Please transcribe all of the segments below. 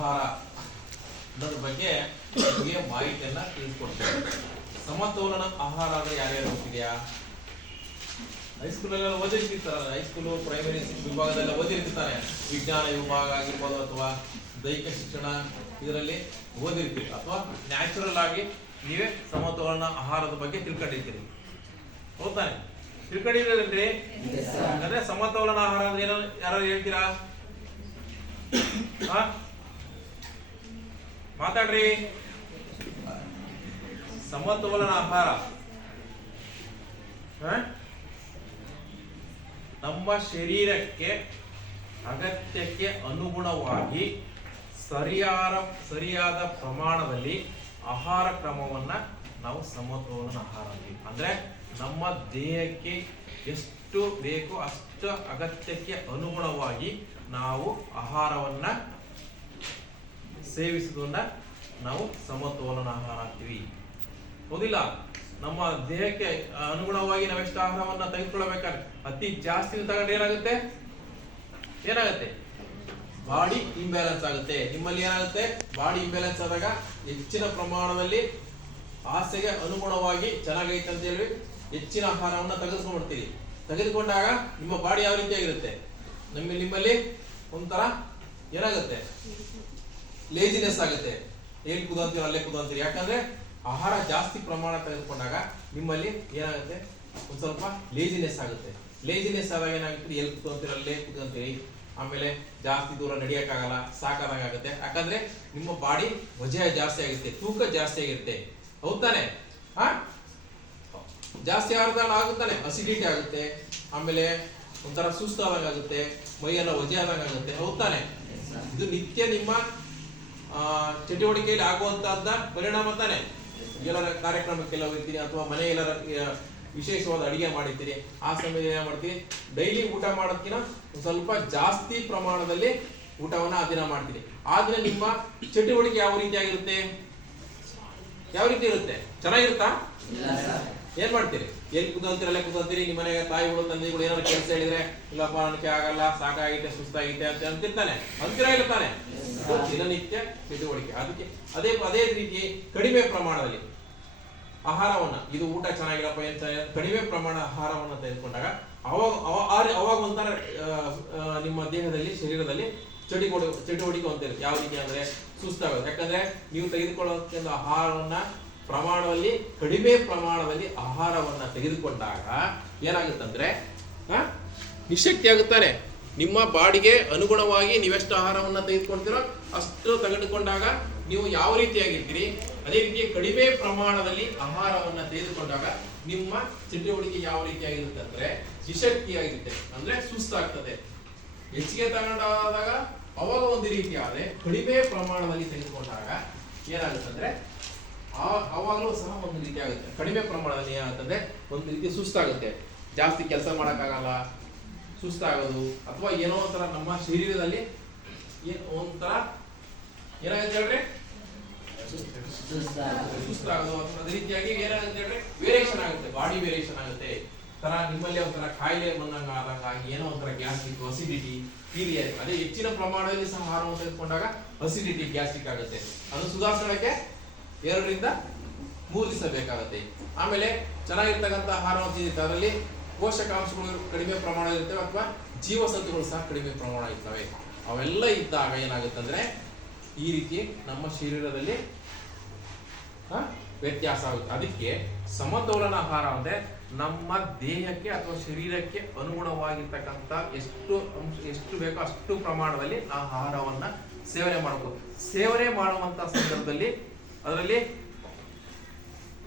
ಆಹಾರ ಅನ್ನೋದ್ರ ಬಗ್ಗೆ ನಿಮಗೆ ಮಾಹಿತಿಯನ್ನ ತಿಳಿಸ್ಕೊಡ್ತೇವೆ. ಸಮತೋಲನ ಆಹಾರ ಅಂದ್ರೆ ಯಾರ್ಯಾರು ಗೊತ್ತಿದೆಯಾ? ಹೈಸ್ಕೂಲಲ್ಲಿ ಓದಿರ್ತಿರ್ತಾರಲ್ಲ, ಹೈಸ್ಕೂಲು ಪ್ರೈಮರಿ ವಿಭಾಗದಲ್ಲ ಓದಿರ್ತಿರ್ತಾರೆ. ವಿಜ್ಞಾನ ವಿಭಾಗ ಆಗಿರ್ಬೋದು ಅಥವಾ ದೈಹಿಕ ಶಿಕ್ಷಣ ಇದರಲ್ಲಿ ಓದಿರ್ತೀರಿ, ಅಥವಾ ನ್ಯಾಚುರಲ್ ಆಗಿ ನೀವೇ ಸಮತೋಲನ ಆಹಾರದ ಬಗ್ಗೆ ತಿಳ್ಕೊಂಡಿರ್ತೀರಿ. ಹೌದಾನೆ? ತಿಳ್ಕೊಂಡಿದ್ದೀರಿ ಅಂದ್ರೆ ಸಮತೋಲನ ಆಹಾರ ಅಂದ್ರೆ ಏನೋ ಯಾರು ಹೇಳ್ತೀರಾ? ಮಾತಾಡ್ರಿ. ಸಮತೋಲನ ಆಹಾರ ನಮ್ಮ ಶರೀರಕ್ಕೆ ಅಗತ್ಯಕ್ಕೆ ಅನುಗುಣವಾಗಿ ಸರಿಯಾದ ಪ್ರಮಾಣದಲ್ಲಿ ಆಹಾರ ಕ್ರಮವನ್ನ ನಾವು ಸಮತೋಲನ ಆಹಾರ ಅಂತೀವಿ. ಅಂದ್ರೆ ನಮ್ಮ ದೇಹಕ್ಕೆ ಎಷ್ಟು ಬೇಕೋ ಅಷ್ಟು ಅಗತ್ಯಕ್ಕೆ ಅನುಗುಣವಾಗಿ ನಾವು ಆಹಾರವನ್ನ ಸೇವಿಸುವುದನ್ನ ನಾವು ಸಮತೋಲನ ಆಹಾರ ಅಂತೀವಿ. ಹೌದಿಲ್ಲ? ನಮ್ಮ ದೇಹಕ್ಕೆ ಅನುಗುಣವಾಗಿ ನಾವೆಷ್ಟು ಆಹಾರವನ್ನ ತೆಗೆದುಕೊಳ್ಳಬೇಕಾದ್ರೆ ಅತಿ ಜಾಸ್ತಿ ತಗೊಂಡ್ರೆ ಏನಾಗುತ್ತೆ? ಬಾಡಿ ಇಂಬ್ಯಾಲೆನ್ಸ್ ಆಗುತ್ತೆ. ನಿಮ್ಮಲ್ಲಿ ಏನಾಗುತ್ತೆ? ಬಾಡಿ ಇಂಬ್ಯಾಲೆನ್ಸ್ ಆದಾಗ ಹೆಚ್ಚಿನ ಪ್ರಮಾಣದಲ್ಲಿ ಆಸೆಗೆ ಅನುಗುಣವಾಗಿ ಚೆನ್ನಾಗೈತೆ ಅಂತ ಹೇಳಿ ಹೆಚ್ಚಿನ ಆಹಾರವನ್ನ ತೆಗೆದುಕೊಂಡ್ಬಿಡ್ತೀರಿ. ತೆಗೆದುಕೊಂಡಾಗ ನಿಮ್ಮ ಬಾಡಿ ಯಾವ ರೀತಿಯಾಗಿರುತ್ತೆ? ನಿಮ್ಮಲ್ಲಿ ಒಂಥರ ಏನಾಗುತ್ತೆ? ಲೇಜಿನೆಸ್ ಆಗುತ್ತೆ. ಎಲ್ಲಿ ಕುದಂತೀರಿ ಅಲ್ಲೇ ಕುದಂತೀರಿ. ಯಾಕಂದ್ರೆ ಆಹಾರ ಜಾಸ್ತಿ ಪ್ರಮಾಣ ತೆಗೆದುಕೊಂಡಾಗ ನಿಮ್ಮಲ್ಲಿ ಏನಾಗುತ್ತೆ? ಒಂದ್ ಸ್ವಲ್ಪ ಲೇಜಿನೆಸ್ ಆಗುತ್ತೆ. ಲೇಜಿನೆಸ್ ಆದಾಗ ಏನಾಗುತ್ತೆ? ಎಲ್ಲಿ ಕುದಂತೀರಿ ಅಲ್ಲೇ ಕುದಂತೀರಿ. ಆಮೇಲೆ ಜಾಸ್ತಿ ದೂರ ನಡೆಯಕ್ಕಾಗಲ್ಲ, ಸಾಕಾದಾಗ ಆಗುತ್ತೆ. ಯಾಕಂದ್ರೆ ನಿಮ್ಮ ಬಾಡಿ ವಜಯ ಜಾಸ್ತಿ ಆಗುತ್ತೆ, ತೂಕ ಜಾಸ್ತಿ ಆಗಿರುತ್ತೆ. ಹೌದಾನೆ? ಜಾಸ್ತಿ ಆಗುತ್ತಾನೆ, ಅಸಿಡಿಟಿ ಆಗುತ್ತೆ. ಆಮೇಲೆ ಒಂಥರ ಸುಸ್ತಾದಾಗ ಆಗುತ್ತೆ, ಮೈಯೆಲ್ಲ ವಜೆ ಆದಾಗ ಆಗುತ್ತೆ. ಹೌದಾನೆ? ಇದು ನಿತ್ಯ ನಿಮ್ಮ ಚಟುವಟಿಕೆಯಲ್ಲಿ ಆಗುವಂತಹದ್ದ ಪರಿಣಾಮ ತಾನೆ. ಎಲ್ಲರ ಕಾರ್ಯಕ್ರಮಕ್ಕೆಲ್ಲ ಹೋಗ್ತೀರಿ ಅಥವಾ ಮನೆ ಎಲ್ಲರ ವಿಶೇಷವಾದ ಅಡಿಗೆ ಮಾಡಿರ್ತೀರಿ. ಆ ಸಮಯದಲ್ಲಿ ಏನ್ ಮಾಡ್ತೀರಿ? ಡೈಲಿ ಊಟ ಮಾಡೋದಕ್ಕಿಂತ ಸ್ವಲ್ಪ ಜಾಸ್ತಿ ಪ್ರಮಾಣದಲ್ಲಿ ಊಟವನ್ನ ಆ ದಿನ ಮಾಡ್ತೀರಿ. ಆ ದಿನ ನಿಮ್ಮ ಚಟುವಟಿಕೆ ಯಾವ ರೀತಿಯಾಗಿರುತ್ತೆ? ಯಾವ ರೀತಿ ಇರುತ್ತೆ? ಚೆನ್ನಾಗಿರುತ್ತಾ? ಏನ್ ಮಾಡ್ತೀರಿ? ಎಲ್ಲಿ ಕುದಂತೀರಿ ಅಲ್ಲೇ ಕುದಂತೀರಿ. ನಿಮ್ಮ ಮನೆಗೆ ತಾಯಿಗಳು ತಂದೆಗಳು ಏನಾದ್ರು ಕೆಲಸ ಹೇಳಿದ್ರೆ ಇಲ್ಲಪ್ಪ ನನಗೆ ಆಗಲ್ಲ, ಸಾಕಾಗಿದೆ, ಸುಸ್ತಾಗಿದೆ ಅಂತ ಅಂತಿರ್ತಾನೆ. ಅಂತೀರಾ ಇಲ್ಲ ತಾನೆ? ದಿನನಿತ್ಯ ಚಟುವಟಿಕೆ. ಅದಕ್ಕೆ ಅದೇ ರೀತಿ ಕಡಿಮೆ ಪ್ರಮಾಣದಲ್ಲಿ ಆಹಾರವನ್ನ, ಇದು ಊಟ ಚೆನ್ನಾಗಿಲ್ಲಪ್ಪ ಏನ್ ಚೆನ್ನಾಗಿ ಕಡಿಮೆ ಪ್ರಮಾಣ ಆಹಾರವನ್ನ ತೆಗೆದುಕೊಂಡಾಗ ಅವಾಗ ಒಂಥರ ನಿಮ್ಮ ದೇಹದಲ್ಲಿ ಶರೀರದಲ್ಲಿ ಚಟುವಟಿಕೆ ಹೊಂದಿರುತ್ತೆ. ಯಾವ ರೀತಿ ಅಂದ್ರೆ ಸುಸ್ತಾಗೋದು. ಯಾಕಂದ್ರೆ ನೀವು ತೆಗೆದುಕೊಳ್ಳುವಂತ ಆಹಾರವನ್ನ ಪ್ರಮಾಣದಲ್ಲಿ ಕಡಿಮೆ ಪ್ರಮಾಣದಲ್ಲಿ ಆಹಾರವನ್ನ ತೆಗೆದುಕೊಂಡಾಗ ಏನಾಗುತ್ತಂದ್ರೆ ನಿಶಕ್ತಿ ಆಗುತ್ತಾನೆ. ನಿಮ್ಮ ಬಾಡಿಗೆ ಅನುಗುಣವಾಗಿ ನೀವೆಷ್ಟು ಆಹಾರವನ್ನ ತೆಗೆದುಕೊಳ್ತೀರೋ ಅಷ್ಟು ತೆಗೆದುಕೊಂಡಾಗ ನೀವು ಯಾವ ರೀತಿಯಾಗಿರ್ತೀರಿ, ಅದೇ ರೀತಿ ಕಡಿಮೆ ಪ್ರಮಾಣದಲ್ಲಿ ಆಹಾರವನ್ನ ತೆಗೆದುಕೊಂಡಾಗ ನಿಮ್ಮ ಚಟುವಟಿಕೆ ಯಾವ ರೀತಿಯಾಗಿರುತ್ತೆ ಅಂದ್ರೆ ನಿಶಕ್ತಿಯಾಗಿರುತ್ತೆ. ಅಂದ್ರೆ ಸುಸ್ತಾಗ್ತದೆ. ಹೆಚ್ಚಿಗೆ ತಗೊಂಡಾಗ ಅವಾಗ ಒಂದು ರೀತಿ ಆದ್ರೆ ಕಡಿಮೆ ಪ್ರಮಾಣದಲ್ಲಿ ತೆಗೆದುಕೊಂಡಾಗ ಏನಾಗುತ್ತಂದ್ರೆ ಅವಾಗಲೂ ಸಹ ಒಂದು ರೀತಿ ಆಗುತ್ತೆ. ಕಡಿಮೆ ಪ್ರಮಾಣದಲ್ಲಿ ಏನಾಗುತ್ತದೆ? ಒಂದು ರೀತಿ ಸುಸ್ತಾಗುತ್ತೆ. ಜಾಸ್ತಿ ಕೆಲಸ ಮಾಡೋಕ್ಕಾಗಲ್ಲ, ಸುಸ್ತಾಗೋದು, ಅಥವಾ ಏನೋ ಒಂಥರ ನಮ್ಮ ಶರೀರದಲ್ಲಿ ಒಂಥರ ಏನಾಗುತ್ತೆ ಹೇಳ್ರಿ? ಸುಸ್ತಾಗೋದು. ಅದೇ ರೀತಿಯಾಗಿ ಏನಾಗುತ್ತೆ ಹೇಳ್ರಿ? ವೇರಿಯೇಷನ್ ಆಗುತ್ತೆ, ಬಾಡಿ ವೇರಿಯೇಷನ್ ಆಗುತ್ತೆ. ತರ ನಿಮ್ಮಲ್ಲಿ ಒಂಥರ ಕಾಯಿಲೆ ಬಂದಂಗ ಆದಾಗ ಏನೋ ಒಂಥರ ಗ್ಯಾಸ್ಟ್ರಿಕ್, ಅಸಿಡಿಟಿ ಹೀಗೆ. ಅದೇ ಹೆಚ್ಚಿನ ಪ್ರಮಾಣದಲ್ಲಿ ಸಹ ಆಹಾರವನ್ನು ತೆಗೆದುಕೊಂಡಾಗ ಅಸಿಡಿಟಿ, ಗ್ಯಾಸ್ಟ್ರಿಕ್ ಆಗುತ್ತೆ. ಅದು ಸುಧಾರಿಸೋಕೆ 2 ರಿಂದ 3 ದಿವಸ ಬೇಕಾಗುತ್ತೆ. ಆಮೇಲೆ ಚೆನ್ನಾಗಿರ್ತಕ್ಕಂಥ ಆಹಾರವನ್ನು ತಿಂದಿರ್ತಾರೆ, ಅದರಲ್ಲಿ ಪೋಷಕಾಂಶಗಳು ಕಡಿಮೆ ಪ್ರಮಾಣ ಇರ್ತವೆ ಅಥವಾ ಜೀವಸತ್ವಗಳು ಸಹ ಕಡಿಮೆ ಪ್ರಮಾಣ ಇರ್ತವೆ. ಅವೆಲ್ಲ ಇದ್ದಾಗ ಏನಾಗುತ್ತೆ ಅಂದ್ರೆ ಈ ರೀತಿ ನಮ್ಮ ಶರೀರದಲ್ಲಿ ವ್ಯತ್ಯಾಸ ಆಗುತ್ತೆ. ಅದಕ್ಕೆ ಸಮತೋಲನ ಆಹಾರ ಅಂದ್ರೆ ನಮ್ಮ ದೇಹಕ್ಕೆ ಅಥವಾ ಶರೀರಕ್ಕೆ ಅನುಗುಣವಾಗಿರ್ತಕ್ಕಂಥ ಎಷ್ಟು ಬೇಕೋ ಅಷ್ಟು ಪ್ರಮಾಣದಲ್ಲಿ ನಾವು ಆಹಾರವನ್ನ ಸೇವನೆ ಮಾಡಬೇಕು. ಸೇವನೆ ಮಾಡುವಂತ ಸಂದರ್ಭದಲ್ಲಿ ಅದರಲ್ಲಿ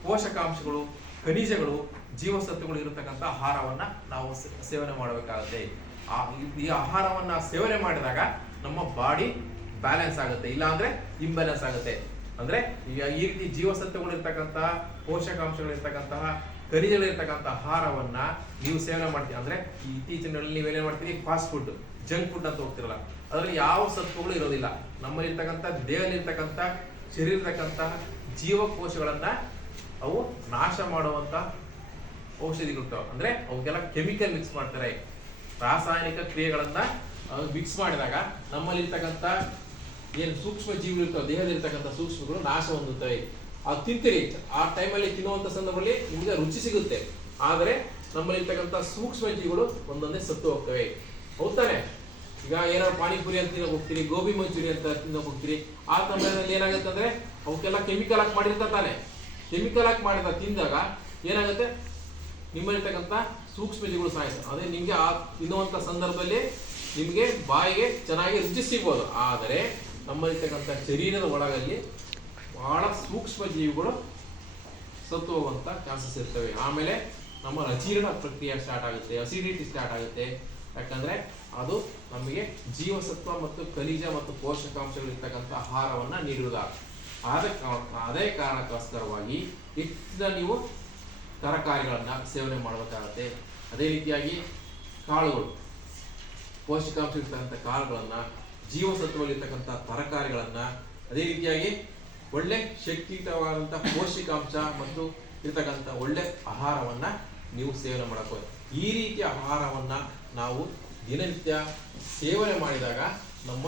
ಪೋಷಕಾಂಶಗಳು, ಖನಿಜಗಳು, ಜೀವಸತ್ವಗಳು ಇರತಕ್ಕಂಥ ಆಹಾರವನ್ನ ನಾವು ಸೇವನೆ ಮಾಡಬೇಕಾಗುತ್ತೆ. ಈ ಆಹಾರವನ್ನ ಸೇವನೆ ಮಾಡಿದಾಗ ನಮ್ಮ ಬಾಡಿ ಬ್ಯಾಲೆನ್ಸ್ ಆಗುತ್ತೆ, ಇಲ್ಲ ಅಂದ್ರೆ ಇಂಬ್ಯಾಲೆನ್ಸ್ ಆಗುತ್ತೆ. ಅಂದ್ರೆ ಈ ರೀತಿ ಜೀವಸತ್ವಗಳು ಇರ್ತಕ್ಕಂತಹ, ಪೋಷಕಾಂಶಗಳು ಇರ್ತಕ್ಕಂತಹ, ಖನಿಜಗಳಿರ್ತಕ್ಕಂಥ ಆಹಾರವನ್ನ ನೀವು ಸೇವನೆ ಮಾಡ್ತೀವಿ ಅಂದ್ರೆ ಇತ್ತೀಚಿನ ನೀವೇನೇನ್ ಮಾಡ್ತೀರಿ? ಫಾಸ್ಟ್ ಫುಡ್, ಜಂಕ್ ಫುಡ್ ಅಂತ ಹೋಗ್ತಿರಲ್ಲ, ಅದರಲ್ಲಿ ಯಾವ ಸತ್ವಗಳು ಇರೋದಿಲ್ಲ. ನಮ್ಮಲ್ಲಿ ಇರ್ತಕ್ಕಂಥ ದೇಹದಲ್ಲಿ ಇರ್ತಕ್ಕಂಥ ಶರೀರತಕ್ಕಂತಹ ಜೀವಕೋಶಗಳನ್ನ ಅವು ನಾಶ ಮಾಡುವಂತ ಔಷಧಿಗಳಿರ್ತಾವೆ. ಅಂದ್ರೆ ಅವಕ್ಕೆಲ್ಲ ಕೆಮಿಕಲ್ ಮಿಕ್ಸ್ ಮಾಡ್ತಾರೆ. ರಾಸಾಯನಿಕ ಕ್ರಿಯೆಗಳನ್ನ ಮಿಕ್ಸ್ ಮಾಡಿದಾಗ ನಮ್ಮಲ್ಲಿರ್ತಕ್ಕಂಥ ಏನು ಸೂಕ್ಷ್ಮ ಜೀವಿಗಳಿರ್ತವೆ, ದೇಹದಲ್ಲಿರ್ತಕ್ಕಂಥ ಸೂಕ್ಷ್ಮಗಳು ನಾಶ ಹೊಂದುತ್ತವೆ. ಅದು ತಿಂತೀರಿ, ಆ ಟೈಮಲ್ಲಿ ತಿನ್ನುವಂಥ ಸಂದರ್ಭದಲ್ಲಿ ನಿಮಗೆ ರುಚಿ ಸಿಗುತ್ತೆ, ಆದರೆ ನಮ್ಮಲ್ಲಿರ್ತಕ್ಕಂಥ ಸೂಕ್ಷ್ಮ ಜೀವಿಗಳು ಒಂದೊಂದೇ ಸತ್ತು ಹೋಗ್ತವೆ. ಹೌದಾನೆ? ಈಗ ಏನಾದ್ರು ಪಾನಿಪುರಿ ಅಂತ ತಿನ್ನೋಕೆ ಹೋಗ್ತೀರಿ, ಗೋಬಿ ಮಂಚೂರಿ ಅಂತ ತಿನ್ನೋಕೆ ಹೋಗ್ತೀರಿ, ಆ ಸಮಯದಲ್ಲಿ ಏನಾಗುತ್ತೆ ಅಂದ್ರೆ ಅವಕ್ಕೆಲ್ಲ ಕೆಮಿಕಲ್ ಹಾಕಿ ಮಾಡಿರ್ತಾ ತಾನೆ. ಕೆಮಿಕಲ್ ಹಾಕಿ ಮಾಡಿದ ತಿಂದಾಗ ಏನಾಗುತ್ತೆ, ನಿಮ್ಮಲ್ಲಿರ್ತಕ್ಕಂಥ ಸೂಕ್ಷ್ಮ ಜೀವಿಗಳು ಸಾಯಿಸ್ತವೆ. ಅದೇ ನಿಮಗೆ ಆ ತಿನ್ನುವಂಥ ಸಂದರ್ಭದಲ್ಲಿ ನಿಮಗೆ ಬಾಯಿಗೆ ಚೆನ್ನಾಗಿ ರುಚಿ ಸಿಗ್ಬೋದು, ಆದರೆ ನಮ್ಮಲ್ಲಿರ್ತಕ್ಕಂಥ ಶರೀರದ ಒಳಗಲ್ಲಿ ಬಹಳ ಸೂಕ್ಷ್ಮ ಜೀವಿಗಳು ಸತ್ತು ಹೋಗುವಂಥ ಚಾನ್ಸಸ್ ಇರ್ತವೆ. ಆಮೇಲೆ ನಮ್ಮ ಅಜೀರ್ಣ ಪ್ರಕ್ರಿಯೆ ಸ್ಟಾರ್ಟ್ ಆಗುತ್ತೆ, ಅಸಿಡಿಟಿ ಸ್ಟಾರ್ಟ್ ಆಗುತ್ತೆ. ಯಾಕಂದ್ರೆ ಅದು ನಮಗೆ ಜೀವಸತ್ವ ಮತ್ತು ಖನಿಜ ಮತ್ತು ಪೋಷಕಾಂಶಗಳಿರ್ತಕ್ಕಂಥ ಆಹಾರವನ್ನ ನೀಡುವುದ. ಅದೇ ಕಾರಣಕ್ಕೋಸ್ಕರವಾಗಿ ಹೆಚ್ಚಿನ ನೀವು ತರಕಾರಿಗಳನ್ನ ಸೇವನೆ ಮಾಡಬೇಕಾಗತ್ತೆ. ಅದೇ ರೀತಿಯಾಗಿ ಕಾಳುಗಳು, ಪೋಷಕಾಂಶ ಇರ್ತಕ್ಕಂಥ ಕಾಳುಗಳನ್ನ, ಜೀವಸತ್ವಗಳಿರ್ತಕ್ಕಂಥ ತರಕಾರಿಗಳನ್ನ, ಅದೇ ರೀತಿಯಾಗಿ ಒಳ್ಳೆ ಶಕ್ತಿಯುತವಾದಂಥ ಪೌಷ್ಟಿಕಾಂಶ ಮತ್ತು ಇರ್ತಕ್ಕಂಥ ಒಳ್ಳೆ ಆಹಾರವನ್ನ ನೀವು ಸೇವನೆ ಮಾಡಬಹುದು. ಈ ರೀತಿಯ ಆಹಾರವನ್ನ ನಾವು ದಿನನಿತ್ಯ ಸೇವನೆ ಮಾಡಿದಾಗ ನಮ್ಮ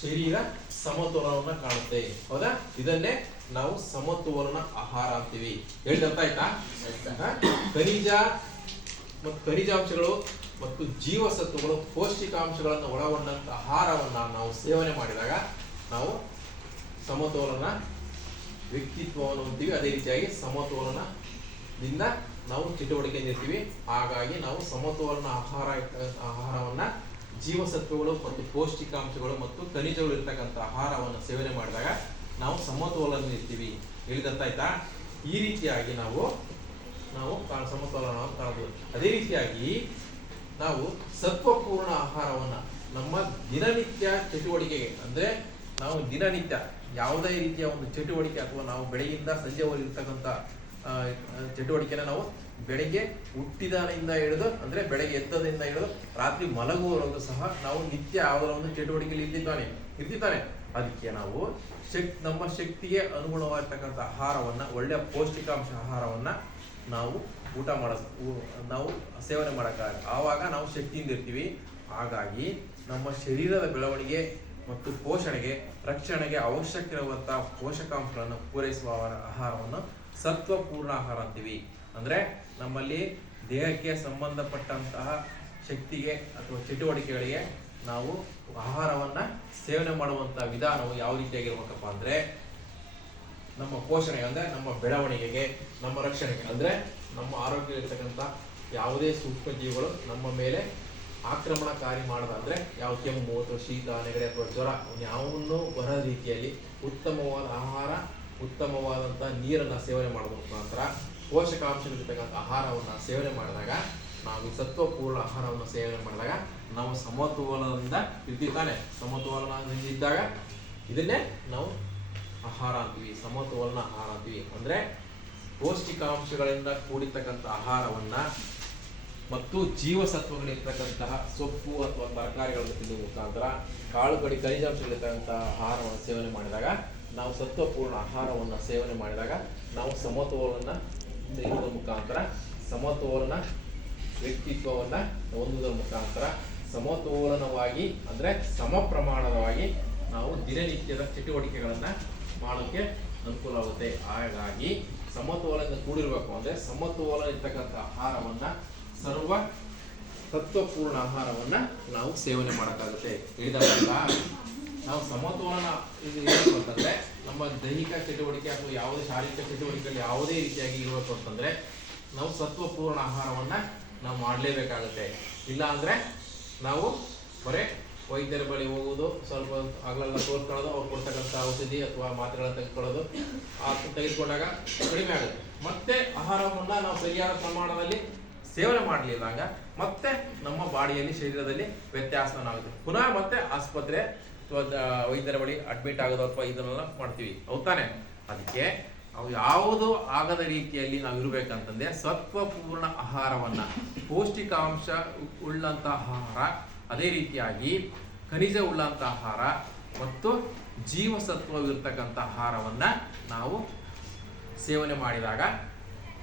ಶರೀರ ಸಮತೋಲನವನ್ನ ಕಾಣುತ್ತೆ. ಹೌದಾ? ಇದನ್ನೇ ನಾವು ಸಮತೋಲನ ಆಹಾರ ಅಂತೀವಿ. ಹೇಳಿದಂತ ಆಯ್ತಾ? ಖನಿಜ ಮತ್ತು ಖನಿಜಾಂಶಗಳು ಮತ್ತು ಜೀವಸತ್ವಗಳು, ಪೌಷ್ಟಿಕಾಂಶಗಳನ್ನು ಒಳಗೊಂಡಂತ ಆಹಾರವನ್ನ ನಾವು ಸೇವನೆ ಮಾಡಿದಾಗ ನಾವು ಸಮತೋಲನ ವ್ಯಕ್ತಿತ್ವವನ್ನು ಹೊಂದ್ತೀವಿ. ಅದೇ ರೀತಿಯಾಗಿ ಸಮತೋಲನದಿಂದ ನಾವು ಚಟುವಟಿಕೆಯಿಂದ ಇರ್ತೀವಿ. ಹಾಗಾಗಿ ನಾವು ಸಮತೋಲನ ಆಹಾರವನ್ನ, ಜೀವಸತ್ವಗಳು ಮತ್ತು ಪೌಷ್ಟಿಕಾಂಶಗಳು ಮತ್ತು ಖನಿಜಗಳು ಇರ್ತಕ್ಕಂಥ ಆಹಾರವನ್ನು ಸೇವನೆ ಮಾಡಿದಾಗ ನಾವು ಸಮತೋಲನ ಇರ್ತೀವಿ. ಹೇಳಿದಂತ ಆಯ್ತಾ? ಈ ರೀತಿಯಾಗಿ ನಾವು ಸಮತೋಲನವನ್ನು ಕಾಣಬಹುದು. ಅದೇ ರೀತಿಯಾಗಿ ನಾವು ಸತ್ವಪೂರ್ಣ ಆಹಾರವನ್ನ ನಮ್ಮ ದಿನನಿತ್ಯ ಚಟುವಟಿಕೆಗೆ, ಅಂದ್ರೆ ನಾವು ದಿನನಿತ್ಯ ಯಾವುದೇ ರೀತಿಯ ಒಂದು ಚಟುವಟಿಕೆ ಅಥವಾ ನಾವು ಬೆಳಗಿಂದ ಸಂಜೆವರೆಗೆ ಇರ್ತಕ್ಕಂಥ ಚಟುವಟಿಕೆನ ನಾವು ಬೆಳಗ್ಗೆ ಹುಟ್ಟಿದಾನಿಂದ ಹಿಡಿದು, ಅಂದ್ರೆ ಬೆಳಗ್ಗೆ ಎದ್ದದಿಂದ ಹಿಡಿದು ರಾತ್ರಿ ಮಲಗುವವರೆಗೂ ಸಹ ನಾವು ನಿತ್ಯ ಯಾವುದರ ಒಂದು ಚಟುವಟಿಕೆಯಲ್ಲಿ ಇರ್ತಿದ್ದಾನೆ. ಅದಕ್ಕೆ ನಾವು ನಮ್ಮ ಶಕ್ತಿಗೆ ಅನುಗುಣವಾಗಿರ್ತಕ್ಕಂಥ ಆಹಾರವನ್ನ, ಒಳ್ಳೆಯ ಪೌಷ್ಟಿಕಾಂಶ ಆಹಾರವನ್ನ ನಾವು ನಾವು ಸೇವನೆ ಮಾಡೋಕ್ಕಾಗಲ್ಲ. ಆವಾಗ ನಾವು ಶಕ್ತಿಯಿಂದ ಇರ್ತೀವಿ. ಹಾಗಾಗಿ ನಮ್ಮ ಶರೀರದ ಬೆಳವಣಿಗೆ ಮತ್ತು ಪೋಷಣೆಗೆ, ರಕ್ಷಣೆಗೆ ಅವಶ್ಯಕವಿರುವಂತಹ ಪೋಷಕಾಂಶಗಳನ್ನು ಪೂರೈಸುವ ಆಹಾರವನ್ನು ಸತ್ವಪೂರ್ಣ ಆಹಾರ ಅಂತೀವಿ. ಅಂದ್ರೆ ನಮ್ಮಲ್ಲಿ ದೇಹಕ್ಕೆ ಸಂಬಂಧಪಟ್ಟಂತಹ ಶಕ್ತಿಗೆ ಅಥವಾ ಚಟುವಟಿಕೆಗಳಿಗೆ ನಾವು ಆಹಾರವನ್ನ ಸೇವನೆ ಮಾಡುವಂತಹ ವಿಧಾನವು ಯಾವ ರೀತಿಯಾಗಿರ್ಬೇಕಪ್ಪ ಅಂದ್ರೆ, ನಮ್ಮ ಪೋಷಣೆಗೆ ಅಂದ್ರೆ ನಮ್ಮ ಬೆಳವಣಿಗೆಗೆ, ನಮ್ಮ ರಕ್ಷಣೆಗೆ ಅಂದ್ರೆ ನಮ್ಮ ಆರೋಗ್ಯ ಇರ್ತಕ್ಕಂಥ ಯಾವುದೇ ಸೂಕ್ಷ್ಮ ಜೀವಿಗಳು ನಮ್ಮ ಮೇಲೆ ಆಕ್ರಮಣಕಾರಿ ಮಾಡದ, ಅಂದ್ರೆ ಯಾವ ಕೆಮ್ಮು ಅಥವಾ ಶೀತ, ನೆಗಡಿ ಅಥವಾ ಜ್ವರ ಯಾವನ್ನೂ ಬರೋ ರೀತಿಯಲ್ಲಿ ಉತ್ತಮವಾದ ಆಹಾರ, ಉತ್ತಮವಾದಂಥ ನೀರನ್ನು ಸೇವನೆ ಮಾಡೋದ್ರ ಮುಖಾಂತರ ಪೋಷಕಾಂಶಗಳಿರ್ತಕ್ಕಂಥ ಆಹಾರವನ್ನು ಸೇವನೆ ಮಾಡಿದಾಗ, ನಾವು ಈ ಸತ್ವಪೂರ್ಣ ಆಹಾರವನ್ನು ಸೇವನೆ ಮಾಡಿದಾಗ ನಾವು ಸಮತೋಲನದಿಂದ ಇರ್ತಿರ್ತಾನೆ. ಸಮತೋಲನದಿಂದ ಇದ್ದಾಗ ಇದನ್ನೇ ನಾವು ಆಹಾರ ಅಂತೀವಿ, ಸಮತೋಲನ ಆಹಾರ ಅಂತೀವಿ. ಅಂದ್ರೆ ಪೌಷ್ಟಿಕಾಂಶಗಳಿಂದ ಕೂಡಿರ್ತಕ್ಕಂಥ ಆಹಾರವನ್ನ ಮತ್ತು ಜೀವಸತ್ವಗಳಿರ್ತಕ್ಕಂತಹ ಸೊಪ್ಪು ಅಥವಾ ತರಕಾರಿಗಳನ್ನು ತಿನ್ನುವ ಮುಖಾಂತರ, ಕಾಳುಕಡಿ ಖನಿಜಾಂಶಗಳಿರ್ತಕ್ಕಂತಹ ಆಹಾರವನ್ನು ಸೇವನೆ ಮಾಡಿದಾಗ, ನಾವು ಸತ್ವಪೂರ್ಣ ಆಹಾರವನ್ನು ಸೇವನೆ ಮಾಡಿದಾಗ ನಾವು ಸಮತೋಲನ ಇರುವುದರ ಮುಖಾಂತರ, ಸಮತೋಲನ ವ್ಯಕ್ತಿತ್ವವನ್ನ ಹೊಂದುವುದರ ಮುಖಾಂತರ, ಸಮತೋಲನವಾಗಿ ಅಂದ್ರೆ ಸಮ ಪ್ರಮಾಣವಾಗಿ ನಾವು ದಿನನಿತ್ಯದ ಚಟುವಟಿಕೆಗಳನ್ನ ಮಾಡೋಕ್ಕೆ ಅನುಕೂಲವಾಗುತ್ತೆ. ಹಾಗಾಗಿ ಸಮತೋಲನದಿಂದ ಕೂಡಿರಬೇಕು ಅಂದ್ರೆ ಸಮತೋಲನ ಇರ್ತಕ್ಕಂಥ ಆಹಾರವನ್ನ, ಸರ್ವ ತತ್ವಪೂರ್ಣ ಆಹಾರವನ್ನ ನಾವು ಸೇವನೆ ಮಾಡೋಕ್ಕಾಗುತ್ತೆ. ಹೇಳಿದಾಗ ನಾವು ಸಮತೋಲನ ಇರಬೇಕು ಅಂತಂದ್ರೆ ನಮ್ಮ ದೈಹಿಕ ಚಟುವಟಿಕೆ ಅಥವಾ ಯಾವುದೇ ಶಾರೀರಿಕ ಚಟುವಟಿಕೆಯಲ್ಲಿ ಯಾವುದೇ ರೀತಿಯಾಗಿ ಇರಬೇಕು ಅಂತಂದ್ರೆ ನಾವು ಸತ್ವಪೂರ್ಣ ಆಹಾರವನ್ನ ನಾವು ಮಾಡಲೇಬೇಕಾಗುತ್ತೆ. ಇಲ್ಲ ಅಂದ್ರೆ ನಾವು ಬರೇ ವೈದ್ಯರ ಬಳಿ ಹೋಗುವುದು, ಸ್ವಲ್ಪ ಹಗಲೆಲ್ಲ ತೋರಿಸ್ಕೊಳ್ಳೋದು, ಅವ್ರು ಕೊಡ್ತಕ್ಕಂಥ ಔಷಧಿ ಅಥವಾ ಮಾತ್ರೆಗಳನ್ನು ತೆಗೆದುಕೊಳ್ಳೋದು, ತೆಗೆದುಕೊಂಡಾಗ ಕಡಿಮೆ ಆಗುತ್ತೆ. ಮತ್ತೆ ಆಹಾರವನ್ನ ನಾವು ಸರಿಯಾದ ಪ್ರಮಾಣದಲ್ಲಿ ಸೇವನೆ ಮಾಡಲಿಲ್ಲ ಮತ್ತೆ ನಮ್ಮ ಬಾಡಿಯಲ್ಲಿ, ಶರೀರದಲ್ಲಿ ವ್ಯತ್ಯಾಸವಾಗುತ್ತೆ. ಪುನಃ ಮತ್ತೆ ಆಸ್ಪತ್ರೆ ಅಥವಾ ವೈದ್ಯರ ಬಳಿ ಅಡ್ಮಿಟ್ ಆಗೋದು ಅಥವಾ ಇದನ್ನೆಲ್ಲ ಮಾಡ್ತೀವಿ. ಹೌದಾನೆ? ಅದಕ್ಕೆ ನಾವು ಯಾವುದು ಆಗದ ರೀತಿಯಲ್ಲಿ ನಾವು ಇರಬೇಕಂತಂದ್ರೆ ಸತ್ವಪೂರ್ಣ ಆಹಾರವನ್ನ, ಪೌಷ್ಟಿಕಾಂಶ ಉಳ್ಳಂತ ಆಹಾರ, ಅದೇ ರೀತಿಯಾಗಿ ಖನಿಜ ಉಳ್ಳಂತ ಆಹಾರ ಮತ್ತು ಜೀವಸತ್ವವಿರ್ತಕ್ಕಂಥ ಆಹಾರವನ್ನ ನಾವು ಸೇವನೆ ಮಾಡಿದಾಗ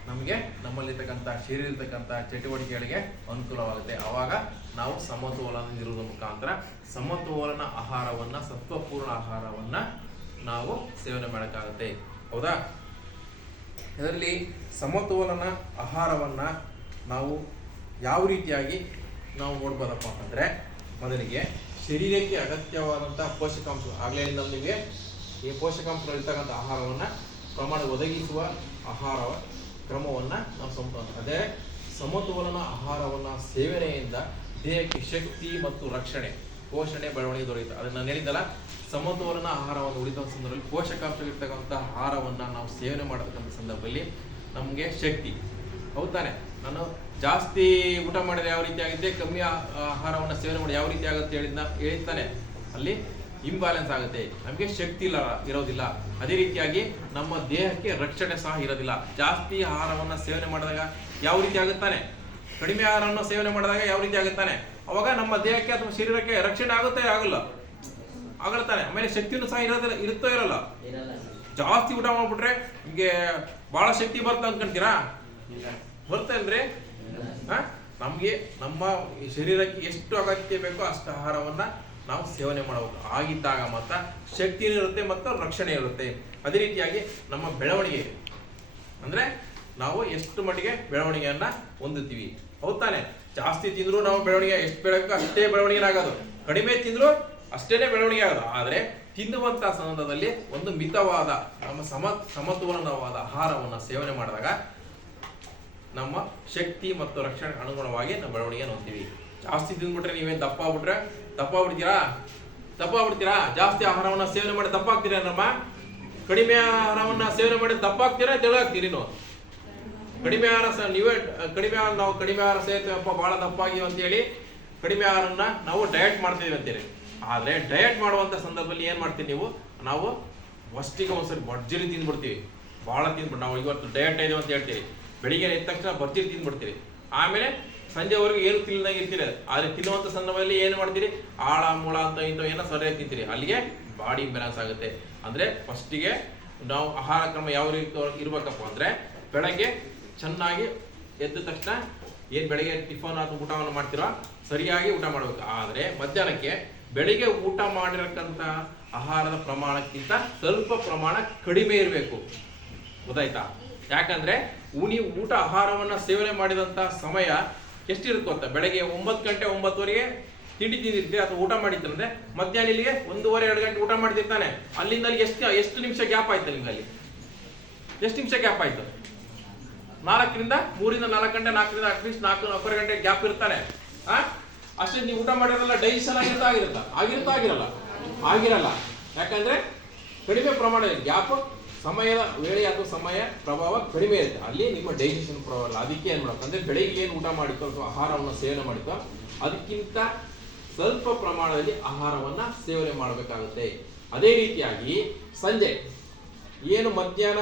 ನಮಗೆ ನಮ್ಮಲ್ಲಿರ್ತಕ್ಕಂಥ ಶರೀರತಕ್ಕಂಥ ಚಟುವಟಿಕೆಗಳಿಗೆ ಅನುಕೂಲವಾಗುತ್ತೆ. ಆವಾಗ ನಾವು ಸಮತೋಲನ ಇರುವುದರ ಮುಖಾಂತರ ಸಮತೋಲನ ಆಹಾರವನ್ನು, ಸತ್ವಪೂರ್ಣ ಆಹಾರವನ್ನು ನಾವು ಸೇವನೆ ಮಾಡೋಕ್ಕಾಗುತ್ತೆ. ಹೌದಾ? ಇದರಲ್ಲಿ ಸಮತೋಲನ ಆಹಾರವನ್ನು ನಾವು ಯಾವ ರೀತಿಯಾಗಿ ನಾವು ನೋಡ್ಬೋದಪ್ಪ ಅಂತಂದರೆ, ಮೊದಲಿಗೆ ಶರೀರಕ್ಕೆ ಅಗತ್ಯವಾದಂಥ ಪೋಷಕಾಂಶ, ಆಗಲೇ ನಮಗೆ ಈ ಪೋಷಕಾಂಶಗಳಿರ್ತಕ್ಕಂಥ ಆಹಾರವನ್ನು ಪ್ರಮಾಣ ಒದಗಿಸುವ ಆಹಾರ ಕ್ರಮವನ್ನು ನಾವು ಅದೇ ಸಮತೋಲನ ಆಹಾರವನ್ನು ಸೇವನೆಯಿಂದ ದೇಹಕ್ಕೆ ಶಕ್ತಿ ಮತ್ತು ರಕ್ಷಣೆ, ಪೋಷಣೆ, ಬೆಳವಣಿಗೆ ದೊರೆಯುತ್ತೆ. ಅದನ್ನು ನಾನು ಹೇಳಿದ್ದಲ್ಲ, ಸಮತೋಲನ ಆಹಾರವನ್ನು ಉಳಿದ ಸಂದರ್ಭದಲ್ಲಿ ಪೋಷಕಾಂಶಗಳಿರ್ತಕ್ಕಂಥ ಆಹಾರವನ್ನು ನಾವು ಸೇವನೆ ಮಾಡತಕ್ಕಂಥ ಸಂದರ್ಭದಲ್ಲಿ ನಮಗೆ ಶಕ್ತಿ. ಹೌದಾನೆ? ನಾನು ಜಾಸ್ತಿ ಊಟ ಮಾಡಿದ್ರೆ ಯಾವ ರೀತಿ ಆಗುತ್ತೆ, ಕಮ್ಮಿ ಆಹಾರವನ್ನು ಸೇವನೆ ಮಾಡಿ ಯಾವ ರೀತಿ ಆಗುತ್ತೆ ಹೇಳಿದ್ದಾನೆ, ಅಲ್ಲಿ ಇಂಬ್ಯಾಲೆನ್ಸ್ ಆಗುತ್ತೆ, ನಮಗೆ ಶಕ್ತಿ ಇರೋದಿಲ್ಲ. ಅದೇ ರೀತಿಯಾಗಿ ನಮ್ಮ ದೇಹಕ್ಕೆ ರಕ್ಷಣೆ ಸಹ ಇರೋದಿಲ್ಲ. ಜಾಸ್ತಿ ಆಹಾರವನ್ನು ಸೇವನೆ ಮಾಡಿದಾಗ ಯಾವ ರೀತಿ ಆಗುತ್ತಾನೆ, ಕಡಿಮೆ ಆಹಾರವನ್ನು ಸೇವನೆ ಮಾಡಿದಾಗ ಯಾವ ರೀತಿ ಆಗುತ್ತಾನೆ, ಅವಾಗ ನಮ್ಮ ದೇಹಕ್ಕೆ ಅಥವಾ ಶರೀರಕ್ಕೆ ರಕ್ಷಣೆ ಆಗುತ್ತೆ, ಆಗಲ್ತಾನೆ. ಆಮೇಲೆ ಶಕ್ತಿನೂ ಸಹ ಇರುತ್ತೋ ಇರಲ್ಲ. ಜಾಸ್ತಿ ಊಟ ಮಾಡ್ಬಿಟ್ರೆ ನಿಮಗೆ ಬಹಳ ಶಕ್ತಿ ಬರುತ್ತೆ ಅನ್ಕೊಂತೀರಾ? ಬರುತ್ತೆ ಅಂದ್ರೆ ನಮಗೆ ನಮ್ಮ ಶರೀರಕ್ಕೆ ಎಷ್ಟು ಅಗತ್ಯ ಬೇಕೋ ಅಷ್ಟು ಆಹಾರವನ್ನ ನಾವು ಸೇವನೆ ಮಾಡಬೇಕು. ಆಗಿದ್ದಾಗ ಮಾತ್ರ ಶಕ್ತಿನೂ ಇರುತ್ತೆ ಮತ್ತು ರಕ್ಷಣೆ ಇರುತ್ತೆ. ಅದೇ ರೀತಿಯಾಗಿ ನಮ್ಮ ಬೆಳವಣಿಗೆ ಅಂದ್ರೆ ನಾವು ಎಷ್ಟು ಮಟ್ಟಿಗೆ ಬೆಳವಣಿಗೆಯನ್ನ ಹೊಂದುತ್ತೀವಿ. ಹೌದಾನೆ? ಜಾಸ್ತಿ ತಿಂದ್ರು ನಾವು ಬೆಳವಣಿಗೆ ಎಷ್ಟು ಬೆಳಕು ಅಷ್ಟೇ ಬೆಳವಣಿಗೆ ಆಗೋದು, ಕಡಿಮೆ ತಿಂದ್ರು ಅಷ್ಟೇನೆ ಬೆಳವಣಿಗೆ ಆಗೋದು. ಆದರೆ ತಿನ್ನುವಂತ ಸಂದರ್ಭದಲ್ಲಿ ಒಂದು ಮಿತವಾದ ನಮ್ಮ ಸಮತೋಲನವಾದ ಆಹಾರವನ್ನು ಸೇವನೆ ಮಾಡಿದಾಗ ನಮ್ಮ ಶಕ್ತಿ ಮತ್ತು ರಕ್ಷಣೆ ಅನುಗುಣವಾಗಿ ನಾವು ಬೆಳವಣಿಗೆ ಹೊಂದ್ತೀವಿ. ಜಾಸ್ತಿ ತಿಂದ್ಬಿಟ್ರೆ ನೀವೇನು ದಪ್ಪ ಆಗ್ಬಿಡ್ತೀರಾ? ಜಾಸ್ತಿ ಆಹಾರವನ್ನು ಸೇವನೆ ಮಾಡಿ ದಪ್ಪ ಆಗ್ತೀರಾ? ನಮ್ಮ ಕಡಿಮೆ ಆಹಾರವನ್ನು ಸೇವನೆ ಮಾಡಿ ದಪ್ಪ ಆಗ್ತೀರಾ, ತೆಳ್ಳಗಾಗ್ತೀರಿ? ನೀವು ಕಡಿಮೆ ಆಹಾರ ನಾವು ಕಡಿಮೆ ಆಹಾರ ಸೇರ್ತೀವಪ್ಪ, ಬಹಳ ದಪ್ಪ ಆಗಿವಿ ಅಂತೇಳಿ ಕಡಿಮೆ ಆಹಾರನ್ನ ನಾವು ಡಯಟ್ ಮಾಡ್ತೀವಿ ಅಂತೇಳಿ. ಆದರೆ ಡಯಟ್ ಮಾಡುವಂಥ ಸಂದರ್ಭದಲ್ಲಿ ಏನು ಮಾಡ್ತೀವಿ ನಾವು ಫಸ್ಟಿಗೆ ಒಂದ್ಸರಿ ಭರ್ಜರಿ ತಿಂದ್ಬಿಡ್ತೀವಿ, ಭಾಳ ತಿಂದ್ಬಿಟ್ಟು ನಾವು ಇವತ್ತು ಡಯಟ್ ಇದೆ ಅಂತ ಹೇಳ್ತೀವಿ. ಬೆಳಿಗ್ಗೆ ಎದ್ದ ತಕ್ಷಣ ಭರ್ಜರಿ ತಿಂದ್ಬಿಡ್ತೀರಿ, ಆಮೇಲೆ ಸಂಜೆವರೆಗೂ ಏನು ತಿನ್ನದಂಗೆ ಇರ್ತೀರಿ. ಆದರೆ ತಿನ್ನುವಂಥ ಸಂದರ್ಭದಲ್ಲಿ ಏನು ಮಾಡ್ತೀರಿ, ಆಳ ಮೂಳ ಅಂತ ಏನೋ ಸರಿಯಾಗಿ ತಿಂತೀರಿ, ಅಲ್ಲಿಗೆ ಬಾಡಿ ಇಂಬ್ಯಾಲೆನ್ಸ್ ಆಗುತ್ತೆ. ಅಂದರೆ ಫಸ್ಟಿಗೆ ನಾವು ಆಹಾರ ಕ್ರಮ ಯಾವ ರೀತಿ ಇರ್ಬೇಕಪ್ಪ ಅಂದರೆ, ಬೆಳಗ್ಗೆ ಚೆನ್ನಾಗಿ ಎದ್ದ ತಕ್ಷಣ ಏನು ಬೆಳಗ್ಗೆ ಟಿಫನ್ ಅಥವಾ ಊಟವನ್ನು ಮಾಡ್ತೀರೋ ಸರಿಯಾಗಿ ಊಟ ಮಾಡಬೇಕು. ಆದರೆ ಮಧ್ಯಾಹ್ನಕ್ಕೆ ಬೆಳಿಗ್ಗೆ ಊಟ ಮಾಡಿರತಕ್ಕಂಥ ಆಹಾರದ ಪ್ರಮಾಣಕ್ಕಿಂತ ಸ್ವಲ್ಪ ಪ್ರಮಾಣ ಕಡಿಮೆ ಇರಬೇಕು. ಗೊತ್ತಾಯ್ತಾ? ಯಾಕಂದ್ರೆ ನೀವು ಊಟ ಆಹಾರವನ್ನು ಸೇವನೆ ಮಾಡಿದಂಥ ಸಮಯ ಎಷ್ಟಿರುತ್ತೆ ಗೊತ್ತಾ? ಬೆಳಗ್ಗೆ 9 ಗಂಟೆ 9:30ಗೆ ತಿಂಡಿ ತಿಂದಿರ್ತೀರಿ ಅಥವಾ ಊಟ ಮಾಡಿರ್ತಂದ್ರೆ ಮಧ್ಯಾಹ್ನ ಇಲ್ಲಿಗೆ 1:30-2 ಗಂಟೆ ಊಟ ಮಾಡ್ತಿರ್ತಾನೆ. ಅಲ್ಲಿಂದ ಅಲ್ಲಿ ಎಷ್ಟು ನಿಮಿಷ ಗ್ಯಾಪ್ ಆಯ್ತು ನಿಮ್ಗೆ? ಅಲ್ಲಿ ಎಷ್ಟು ನಿಮಿಷ ಗ್ಯಾಪ್ ಆಯ್ತು? 3 4 ಗಂಟೆ, 4ರಿಂದ ಅಟ್ಲೀಸ್ಟ್ 4-4 ಗಂಟೆ ಗ್ಯಾಪ್ ಇರ್ತಾನೆ. ಅಷ್ಟೇ ನೀವು ಊಟ ಮಾಡಿರಲ್ಲ, ಡೈಜೆಷನ್ ಆಗಿರಲ್ಲ. ಯಾಕಂದ್ರೆ ಕಡಿಮೆ ಪ್ರಮಾಣದಲ್ಲಿ ಗ್ಯಾಪ್, ಸಮಯದ ವೇಳೆ ಅಥವಾ ಸಮಯ ಪ್ರಭಾವ ಕಡಿಮೆ ಇರುತ್ತೆ, ಅಲ್ಲಿ ನಿಮ್ಮ ಡೈಜೆಷನ್ ಪ್ರಭಾವ ಇಲ್ಲ. ಅದಕ್ಕೆ ಏನು ಮಾಡಬೇಕು ಅಂದ್ರೆ, ಬೆಳಿಗ್ಗೆ ಏನು ಊಟ ಮಾಡಿಕೋ ಅಥವಾ ಆಹಾರವನ್ನು ಸೇವನೆ ಮಾಡಿಕೋ ಅದಕ್ಕಿಂತ ಸ್ವಲ್ಪ ಪ್ರಮಾಣದಲ್ಲಿ ಆಹಾರವನ್ನ ಸೇವನೆ ಮಾಡಬೇಕಾಗುತ್ತೆ. ಅದೇ ರೀತಿಯಾಗಿ ಸಂಜೆ ಏನು ಮಧ್ಯಾಹ್ನ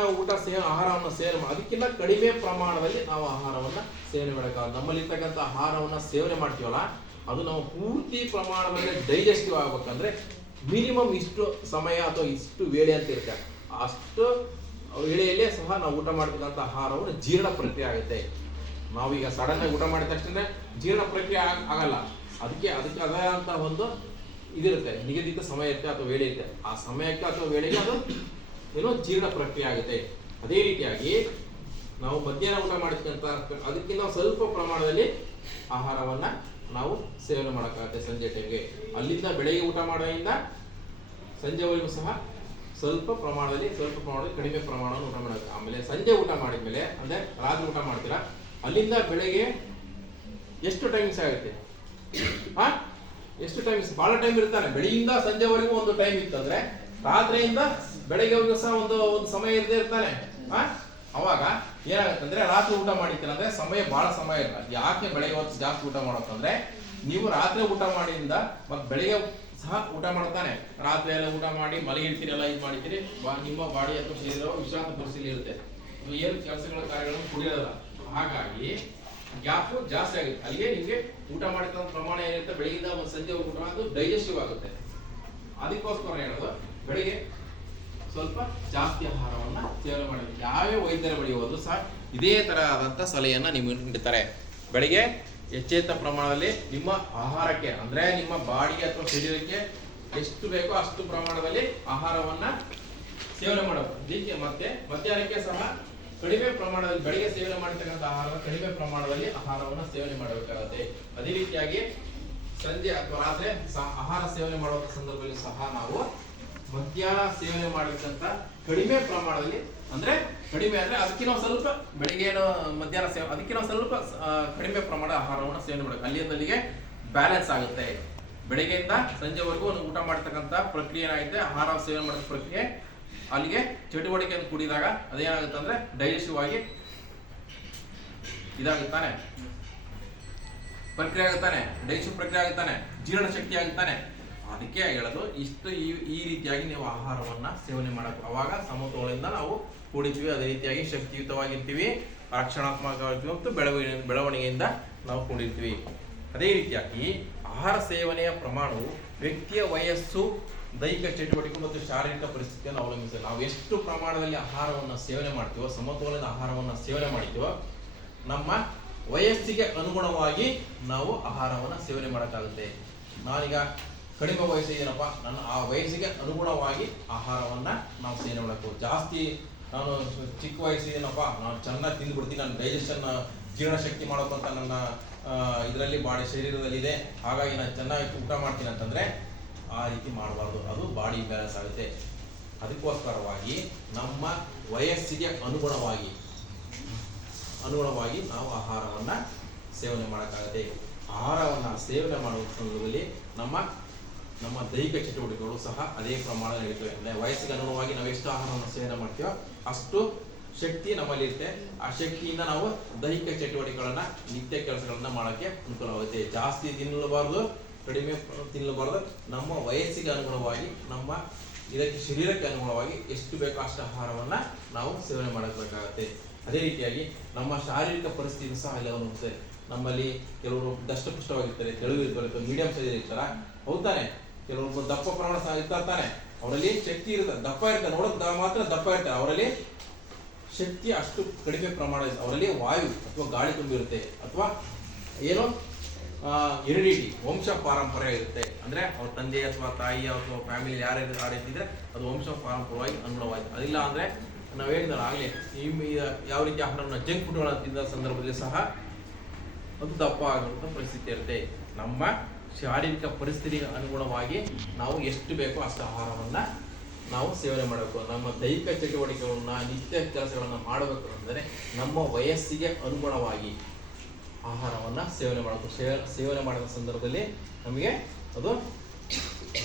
ಆಹಾರವನ್ನು ಸೇವನೆ ಅದಕ್ಕಿಂತ ಕಡಿಮೆ ಪ್ರಮಾಣದಲ್ಲಿ ನಾವು ಆಹಾರವನ್ನು ಸೇವನೆ ಮಾಡಬೇಕಾಗುತ್ತೆ. ನಮ್ಮಲ್ಲಿರ್ತಕ್ಕಂಥ ಆಹಾರವನ್ನು ಸೇವನೆ ಮಾಡ್ತೀವಲ್ಲ, ಅದು ನಾವು ಪೂರ್ತಿ ಪ್ರಮಾಣದಲ್ಲಿ ಡೈಜೆಸ್ಟಿವ್ ಆಗ್ಬೇಕಂದ್ರೆ ಮಿನಿಮಮ್ ಇಷ್ಟು ಸಮಯ ಅಥವಾ ಇಷ್ಟು ವೇಳೆ ಅಂತ ಇರುತ್ತೆ. ಅಷ್ಟು ವೇಳೆಯಲ್ಲೇ ಸಹ ನಾವು ಊಟ ಮಾಡ್ತಕ್ಕಂಥ ಆಹಾರವನ್ನು ಜೀರ್ಣ ಪ್ರಕ್ರಿಯೆ ಆಗುತ್ತೆ. ನಾವೀಗ ಸಡನ್ ಆಗಿ ಊಟ ಮಾಡಿದ ತಕ್ಷಣ ಜೀರ್ಣ ಪ್ರಕ್ರಿಯೆ ಆಗಲ್ಲ. ಅದಕ್ಕೆ ಅದಂತ ಒಂದು ಇದಿರುತ್ತೆ, ನಿಗದಿತ ಸಮಯ ಇರುತ್ತೆ ಅಥವಾ ವೇಳೆ ಇರುತ್ತೆ. ಆ ಸಮಯಕ್ಕೆ ಅಥವಾ ವೇಳೆಗೆ ಅದು ಏನೋ ಜೀರ್ಣ ಪ್ರಕ್ರಿಯೆ ಆಗುತ್ತೆ. ಅದೇ ರೀತಿಯಾಗಿ ನಾವು ಮಧ್ಯಾಹ್ನ ಊಟ ಮಾಡಿದಂಥ ಅದಕ್ಕಿಂತ ಸ್ವಲ್ಪ ಪ್ರಮಾಣದಲ್ಲಿ ಆಹಾರವನ್ನ ನಾವು ಸೇವನೆ ಮಾಡೋಕ್ಕಾಗುತ್ತೆ ಸಂಜೆ ಟೈಮ್ಗೆ. ಅಲ್ಲಿಂದ ಬೆಳಗ್ಗೆ ಊಟ ಮಾಡೋದ್ರಿಂದ ಸಂಜೆವರೆಗೂ ಸಹ ಸ್ವಲ್ಪ ಪ್ರಮಾಣದಲ್ಲಿ ಕಡಿಮೆ ಪ್ರಮಾಣವನ್ನು ಊಟ ಮಾಡೋದು. ಆಮೇಲೆ ಸಂಜೆ ಊಟ ಮಾಡಿದ್ಮೇಲೆ ಅಂದ್ರೆ ರಾತ್ರಿ ಊಟ ಮಾಡ್ತೀರಾ, ಅಲ್ಲಿಂದ ಬೆಳಗ್ಗೆ ಎಷ್ಟು ಟೈಮಿಂಗ್ಸ್ ಆಗುತ್ತೆ? ಎಷ್ಟು ಟೈಮಿಂಗ್ಸ್? ಬಹಳ ಟೈಮ್ ಇರ್ತಾನೆ. ಬೆಳಗಿಂದ ಸಂಜೆವರೆಗೂ ಒಂದು ಟೈಮ್ ಇತ್ತಂದ್ರೆ ರಾತ್ರಿಯಿಂದ ಬೆಳಗ್ಗೆವರೆಗೂ ಸಹ ಒಂದು ಸಮಯ ಇರದೇ ಇರ್ತಾನೆ. ಅವಾಗ ಏನಾಗತ್ತಂದ್ರೆ ರಾತ್ರಿ ಊಟ ಮಾಡಿರ್ತೀರ ಅಂದ್ರೆ ಸಮಯ ಬಹಳ ಸಮಯ ಇರಲ್ಲ. ಯಾಕೆ ಬೆಳಗ್ಗೆ ಹೊತ್ತು ಜಾಸ್ತಿ ಊಟ ಮಾಡೋಕಂದ್ರೆ, ನೀವು ರಾತ್ರಿ ಊಟ ಮಾಡಿದಿಂದ ಮತ್ತೆ ಬೆಳಿಗ್ಗೆ ಸಹ ಊಟ ಮಾಡ್ತಾನೆ. ರಾತ್ರಿ ಎಲ್ಲ ಊಟ ಮಾಡಿ ಮಲಗಿರ್ತೀರಲ್ಲ, ಇದು ಮಾಡಿರ್ತೀರಿ, ನಿಮ್ಮ ಬಾಡಿ ಅಥವಾ ಶರೀರ ವಿಶ್ರಾಂತ ಪರಿಸ್ಥಿತಿ ಇರುತ್ತೆ, ಏನು ಕೆಲಸಗಳ ಕಾರ್ಯಗಳನ್ನು ಕುಡಿಯೋದಲ್ಲ. ಹಾಗಾಗಿ ಗ್ಯಾಪ್ ಜಾಸ್ತಿ ಆಗುತ್ತೆ. ಅಲ್ಲಿಗೆ ನಿಮಗೆ ಊಟ ಮಾಡಿದ ಪ್ರಮಾಣ ಏನಿರುತ್ತೆ ಬೆಳಗಿಂದ ಒಂದು ಸಂಜೆ ಊಟ ಅದು ಡೈಜೆಸ್ಟಿವ್ ಆಗುತ್ತೆ. ಅದಕ್ಕೋಸ್ಕರ ಹೇಳೋದು ಬೆಳಿಗ್ಗೆ ಸ್ವಲ್ಪ ಜಾಸ್ತಿ ಆಹಾರವನ್ನ ಸೇವನೆ ಮಾಡಬೇಕು. ಯಾವ್ಯಾವ ವೈದ್ಯರ ಬಳಿ ಹೋದ್ರು ಸಹ ಇದೇ ತರಹದಂಥ ಸಲಹೆಯನ್ನು ನಿಮಗೆ ನೀಡ್ತಾರೆ. ಬೆಳಿಗ್ಗೆ ಎಚ್ಚೆತ್ತ ಪ್ರಮಾಣದಲ್ಲಿ ನಿಮ್ಮ ಆಹಾರಕ್ಕೆ ಅಂದರೆ ನಿಮ್ಮ ಬಾಡಿಗೆ ಅಥವಾ ಶರೀರಕ್ಕೆ ಎಷ್ಟು ಬೇಕೋ ಅಷ್ಟು ಪ್ರಮಾಣದಲ್ಲಿ ಆಹಾರವನ್ನ ಸೇವನೆ ಮಾಡಬೇಕು. ಇದಕ್ಕೆ ಮತ್ತೆ ಮಧ್ಯಾಹ್ನಕ್ಕೆ ಸಹ ಕಡಿಮೆ ಪ್ರಮಾಣದಲ್ಲಿ ಬೆಳಿಗ್ಗೆ ಸೇವನೆ ಮಾಡತಕ್ಕಂಥ ಆಹಾರ ಕಡಿಮೆ ಪ್ರಮಾಣದಲ್ಲಿ ಆಹಾರವನ್ನು ಸೇವನೆ ಮಾಡಬೇಕಾಗುತ್ತೆ. ಅದೇ ರೀತಿಯಾಗಿ ಸಂಜೆ ಅಥವಾ ರಾತ್ರಿ ಆಹಾರ ಸೇವನೆ ಮಾಡುವ ಸಂದರ್ಭದಲ್ಲಿ ಸಹ ನಾವು ಮಧ್ಯಾಹ್ನ ಸೇವನೆ ಮಾಡತಕ್ಕಂಥ ಕಡಿಮೆ ಪ್ರಮಾಣದಲ್ಲಿ ಅಂದ್ರೆ ಕಡಿಮೆ ಅಂದ್ರೆ ಅದಕ್ಕಿಂತ ಸ್ವಲ್ಪ ಬೆಳಿಗ್ಗೆ ಮಧ್ಯಾಹ್ನ ಸೇವನೆ ಅದಕ್ಕಿಂತ ಸ್ವಲ್ಪ ಕಡಿಮೆ ಪ್ರಮಾಣ ಆಹಾರವನ್ನು ಸೇವನೆ ಮಾಡಬೇಕು. ಅಲ್ಲಿಗೆ ಬ್ಯಾಲೆನ್ಸ್ ಆಗುತ್ತೆ. ಬೆಳಗ್ಗೆಯಿಂದ ಸಂಜೆವರೆಗೂ ಒಂದು ಊಟ ಮಾಡ್ತಕ್ಕಂಥ ಪ್ರಕ್ರಿಯೆ ಏನಾಗುತ್ತೆ, ಆಹಾರ ಸೇವನೆ ಮಾಡೋ ಪ್ರಕ್ರಿಯೆ ಅಲ್ಲಿಗೆ ಚಟುವಟಿಕೆಯನ್ನು ಕೂಡಿದಾಗ ಅದೇನಾಗುತ್ತೆ ಅಂದ್ರೆ ಡೈಜೆಸ್ಟಿವ್ ಆಗಿ ಇದಾಗುತ್ತಾನೆ, ಪ್ರಕ್ರಿಯೆ ಆಗುತ್ತಾನೆ, ಡೈಜೆಸ್ಟಿವ್ ಪ್ರಕ್ರಿಯೆ ಆಗುತ್ತಾನೆ, ಜೀರ್ಣ ಶಕ್ತಿ ಆಗುತ್ತಾನೆ. ಅದಕ್ಕೆ ಹೇಳೋದು ಇಷ್ಟು ಈ ರೀತಿಯಾಗಿ ನೀವು ಆಹಾರವನ್ನ ಸೇವನೆ ಮಾಡಬೇಕು. ಅವಾಗ ಸಮತೋಲನದಿಂದ ನಾವು ಕೂಡಿತೀವಿ, ಅದೇ ರೀತಿಯಾಗಿ ಶಕ್ತಿಯುತವಾಗಿರ್ತೀವಿ, ರಕ್ಷಣಾತ್ಮಕವಾಗಿ ಮತ್ತು ಬೆಳವಣಿಗೆಯಿಂದ ನಾವು ಕೂಡಿರ್ತೀವಿ. ಅದೇ ರೀತಿಯಾಗಿ ಆಹಾರ ಸೇವನೆಯ ಪ್ರಮಾಣವು ವ್ಯಕ್ತಿಯ ವಯಸ್ಸು, ದೈಹಿಕ ಚಟುವಟಿಕೆ ಮತ್ತು ಶಾರೀರಿಕ ಪರಿಸ್ಥಿತಿಯನ್ನು ಅವಲಂಬಿಸಿ ನಾವು ಎಷ್ಟು ಪ್ರಮಾಣದಲ್ಲಿ ಆಹಾರವನ್ನು ಸೇವನೆ ಮಾಡ್ತೀವೋ, ಸಮತೋಲನದ ಆಹಾರವನ್ನು ಸೇವನೆ ಮಾಡ್ತೀವೋ, ನಮ್ಮ ವಯಸ್ಸಿಗೆ ಅನುಗುಣವಾಗಿ ನಾವು ಆಹಾರವನ್ನು ಸೇವನೆ ಮಾಡೋಕ್ಕಾಗುತ್ತೆ. ನಾನೀಗ ಕಡಿಮೆ ವಯಸ್ಸಿದೇನಪ್ಪ, ನನ್ನ ಆ ವಯಸ್ಸಿಗೆ ಅನುಗುಣವಾಗಿ ಆಹಾರವನ್ನು ನಾವು ಸೇವನೆ ಮಾಡಬೇಕು. ಜಾಸ್ತಿ ನಾನು ಚಿಕ್ಕ ವಯಸ್ಸಿದೇನಪ್ಪ, ನಾನು ಚೆನ್ನಾಗಿ ತಿಂದುಬಿಡ್ತೀನಿ, ನನ್ನ ಡೈಜೆಷನ್ ಜೀರ್ಣಶಕ್ತಿ ಮಾಡೋಕ್ಕಂತ ನನ್ನ ಇದರಲ್ಲಿ ಬಾಡಿ ಶರೀರದಲ್ಲಿದೆ, ಹಾಗಾಗಿ ನಾನು ಚೆನ್ನಾಗಿ ಊಟ ಮಾಡ್ತೀನಿ ಅಂತಂದರೆ ಆ ರೀತಿ ಮಾಡಬಾರ್ದು. ಅದು ಬಾಡಿ ಇಂಬ್ಯಾಲೆನ್ಸ್ ಆಗುತ್ತೆ. ಅದಕ್ಕೋಸ್ಕರವಾಗಿ ನಮ್ಮ ವಯಸ್ಸಿಗೆ ಅನುಗುಣವಾಗಿ ನಾವು ಆಹಾರವನ್ನು ಸೇವನೆ ಮಾಡೋಕ್ಕಾಗುತ್ತೆ. ಆಹಾರವನ್ನು ಸೇವನೆ ಮಾಡುವ ಸಂದರ್ಭದಲ್ಲಿ ನಮ್ಮ ದೈಹಿಕ ಚಟುವಟಿಕೆಗಳು ಸಹ ಅದೇ ಪ್ರಮಾಣದಲ್ಲಿ ಇರ್ತವೆ. ಅಂದರೆ ವಯಸ್ಸಿಗೆ ಅನುಗುಣವಾಗಿ ನಾವು ಎಷ್ಟು ಆಹಾರವನ್ನು ಸೇವನೆ ಮಾಡ್ತೀವೋ ಅಷ್ಟು ಶಕ್ತಿ ನಮ್ಮಲ್ಲಿ ಇರುತ್ತೆ. ಆ ಶಕ್ತಿಯಿಂದ ನಾವು ದೈಹಿಕ ಚಟುವಟಿಕೆಗಳನ್ನ, ನಿತ್ಯ ಕೆಲಸಗಳನ್ನ ಮಾಡೋಕ್ಕೆ ಅನುಕೂಲವಾಗುತ್ತೆ. ಜಾಸ್ತಿ ತಿನ್ನಲಬಾರ್ದು, ಕಡಿಮೆ ತಿನ್ನಲಬಾರ್ದು. ನಮ್ಮ ವಯಸ್ಸಿಗೆ ಅನುಗುಣವಾಗಿ ನಮ್ಮ ಇದಕ್ಕೆ ಶರೀರಕ್ಕೆ ಅನುಗುಣವಾಗಿ ಎಷ್ಟು ಬೇಕೋ ಅಷ್ಟು ಆಹಾರವನ್ನು ನಾವು ಸೇವನೆ ಮಾಡಬೇಕಾಗತ್ತೆ. ಅದೇ ರೀತಿಯಾಗಿ ನಮ್ಮ ಶಾರೀರಿಕ ಪರಿಸ್ಥಿತಿ ಸಹ ಅಲ್ಲಿ ಅವಲಂಬಿಸುತ್ತೆ. ನಮ್ಮಲ್ಲಿ ಕೆಲವರು ದಷ್ಟಪುಷ್ಟವಾಗಿರ್ತಾರೆ, ತೆಳುವು ಇರ್ತಾರೆ, ಮೀಡಿಯಂ ಸೈಜ್ ಇರ್ತಾರೆ, ಹೌದಾನೆ. ಕೆಲವರು ದಪ್ಪ ಪ್ರಮಾಣ ಸಹ ಇರ್ತಾನೆ, ಅವರಲ್ಲಿ ಶಕ್ತಿ ಇರುತ್ತೆ, ದಪ್ಪ ಇರ್ತಾರೆ, ನೋಡೋದು ಮಾತ್ರ ದಪ್ಪ ಇರ್ತಾರೆ, ಅವರಲ್ಲಿ ಶಕ್ತಿ ಅಷ್ಟು ಕಡಿಮೆ ಪ್ರಮಾಣ ಇದೆ. ಅವರಲ್ಲಿ ವಾಯು ಅಥವಾ ಗಾಳಿ ತುಂಬಿರುತ್ತೆ, ಅಥವಾ ಏನೋ ಹೆರಿಡಿಟಿ, ವಂಶ ಪಾರಂಪರ್ಯ ಇರುತ್ತೆ. ಅಂದರೆ ಅವ್ರ ತಂದೆ ಅಥವಾ ತಾಯಿ ಅಥವಾ ಫ್ಯಾಮಿಲಿ ಯಾರ್ಯಾರು ಆ ರೀತಿ ಇದ್ರೆ ಅದು ವಂಶ ಪಾರಂಪರ್ಯವಾಗಿ ಅನುಗುಣವಾಗಿದೆ. ಅದಿಲ್ಲ ಅಂದರೆ ನಾವು ಹೇಳಿದ್ರೆ ಆಗಲೇ ಯಾವ ರೀತಿ ಆಹಾರವನ್ನು ಜಂಕ್ ಫುಡ್ಗಳನ್ನು ತಿಂದ ಸಂದರ್ಭದಲ್ಲಿ ಸಹ ಅದು ದಪ್ಪ ಆಗುವಂಥ ಪರಿಸ್ಥಿತಿ ಇರುತ್ತೆ. ನಮ್ಮ ಶಾರೀರಿಕ ಪರಿಸ್ಥಿತಿಗೆ ಅನುಗುಣವಾಗಿ ನಾವು ಎಷ್ಟು ಬೇಕೋ ಅಷ್ಟು ಆಹಾರವನ್ನು ನಾವು ಸೇವನೆ ಮಾಡಬೇಕು. ನಮ್ಮ ದೈಹಿಕ ಚಟುವಟಿಕೆಗಳನ್ನ, ನಿತ್ಯ ಕೆಲಸಗಳನ್ನು ಮಾಡಬೇಕು ಅಂದರೆ ನಮ್ಮ ವಯಸ್ಸಿಗೆ ಅನುಗುಣವಾಗಿ ಆಹಾರವನ್ನು ಸೇವನೆ ಮಾಡಬೇಕು. ಸೇವನೆ ಮಾಡಿದ ಸಂದರ್ಭದಲ್ಲಿ ನಮಗೆ ಅದು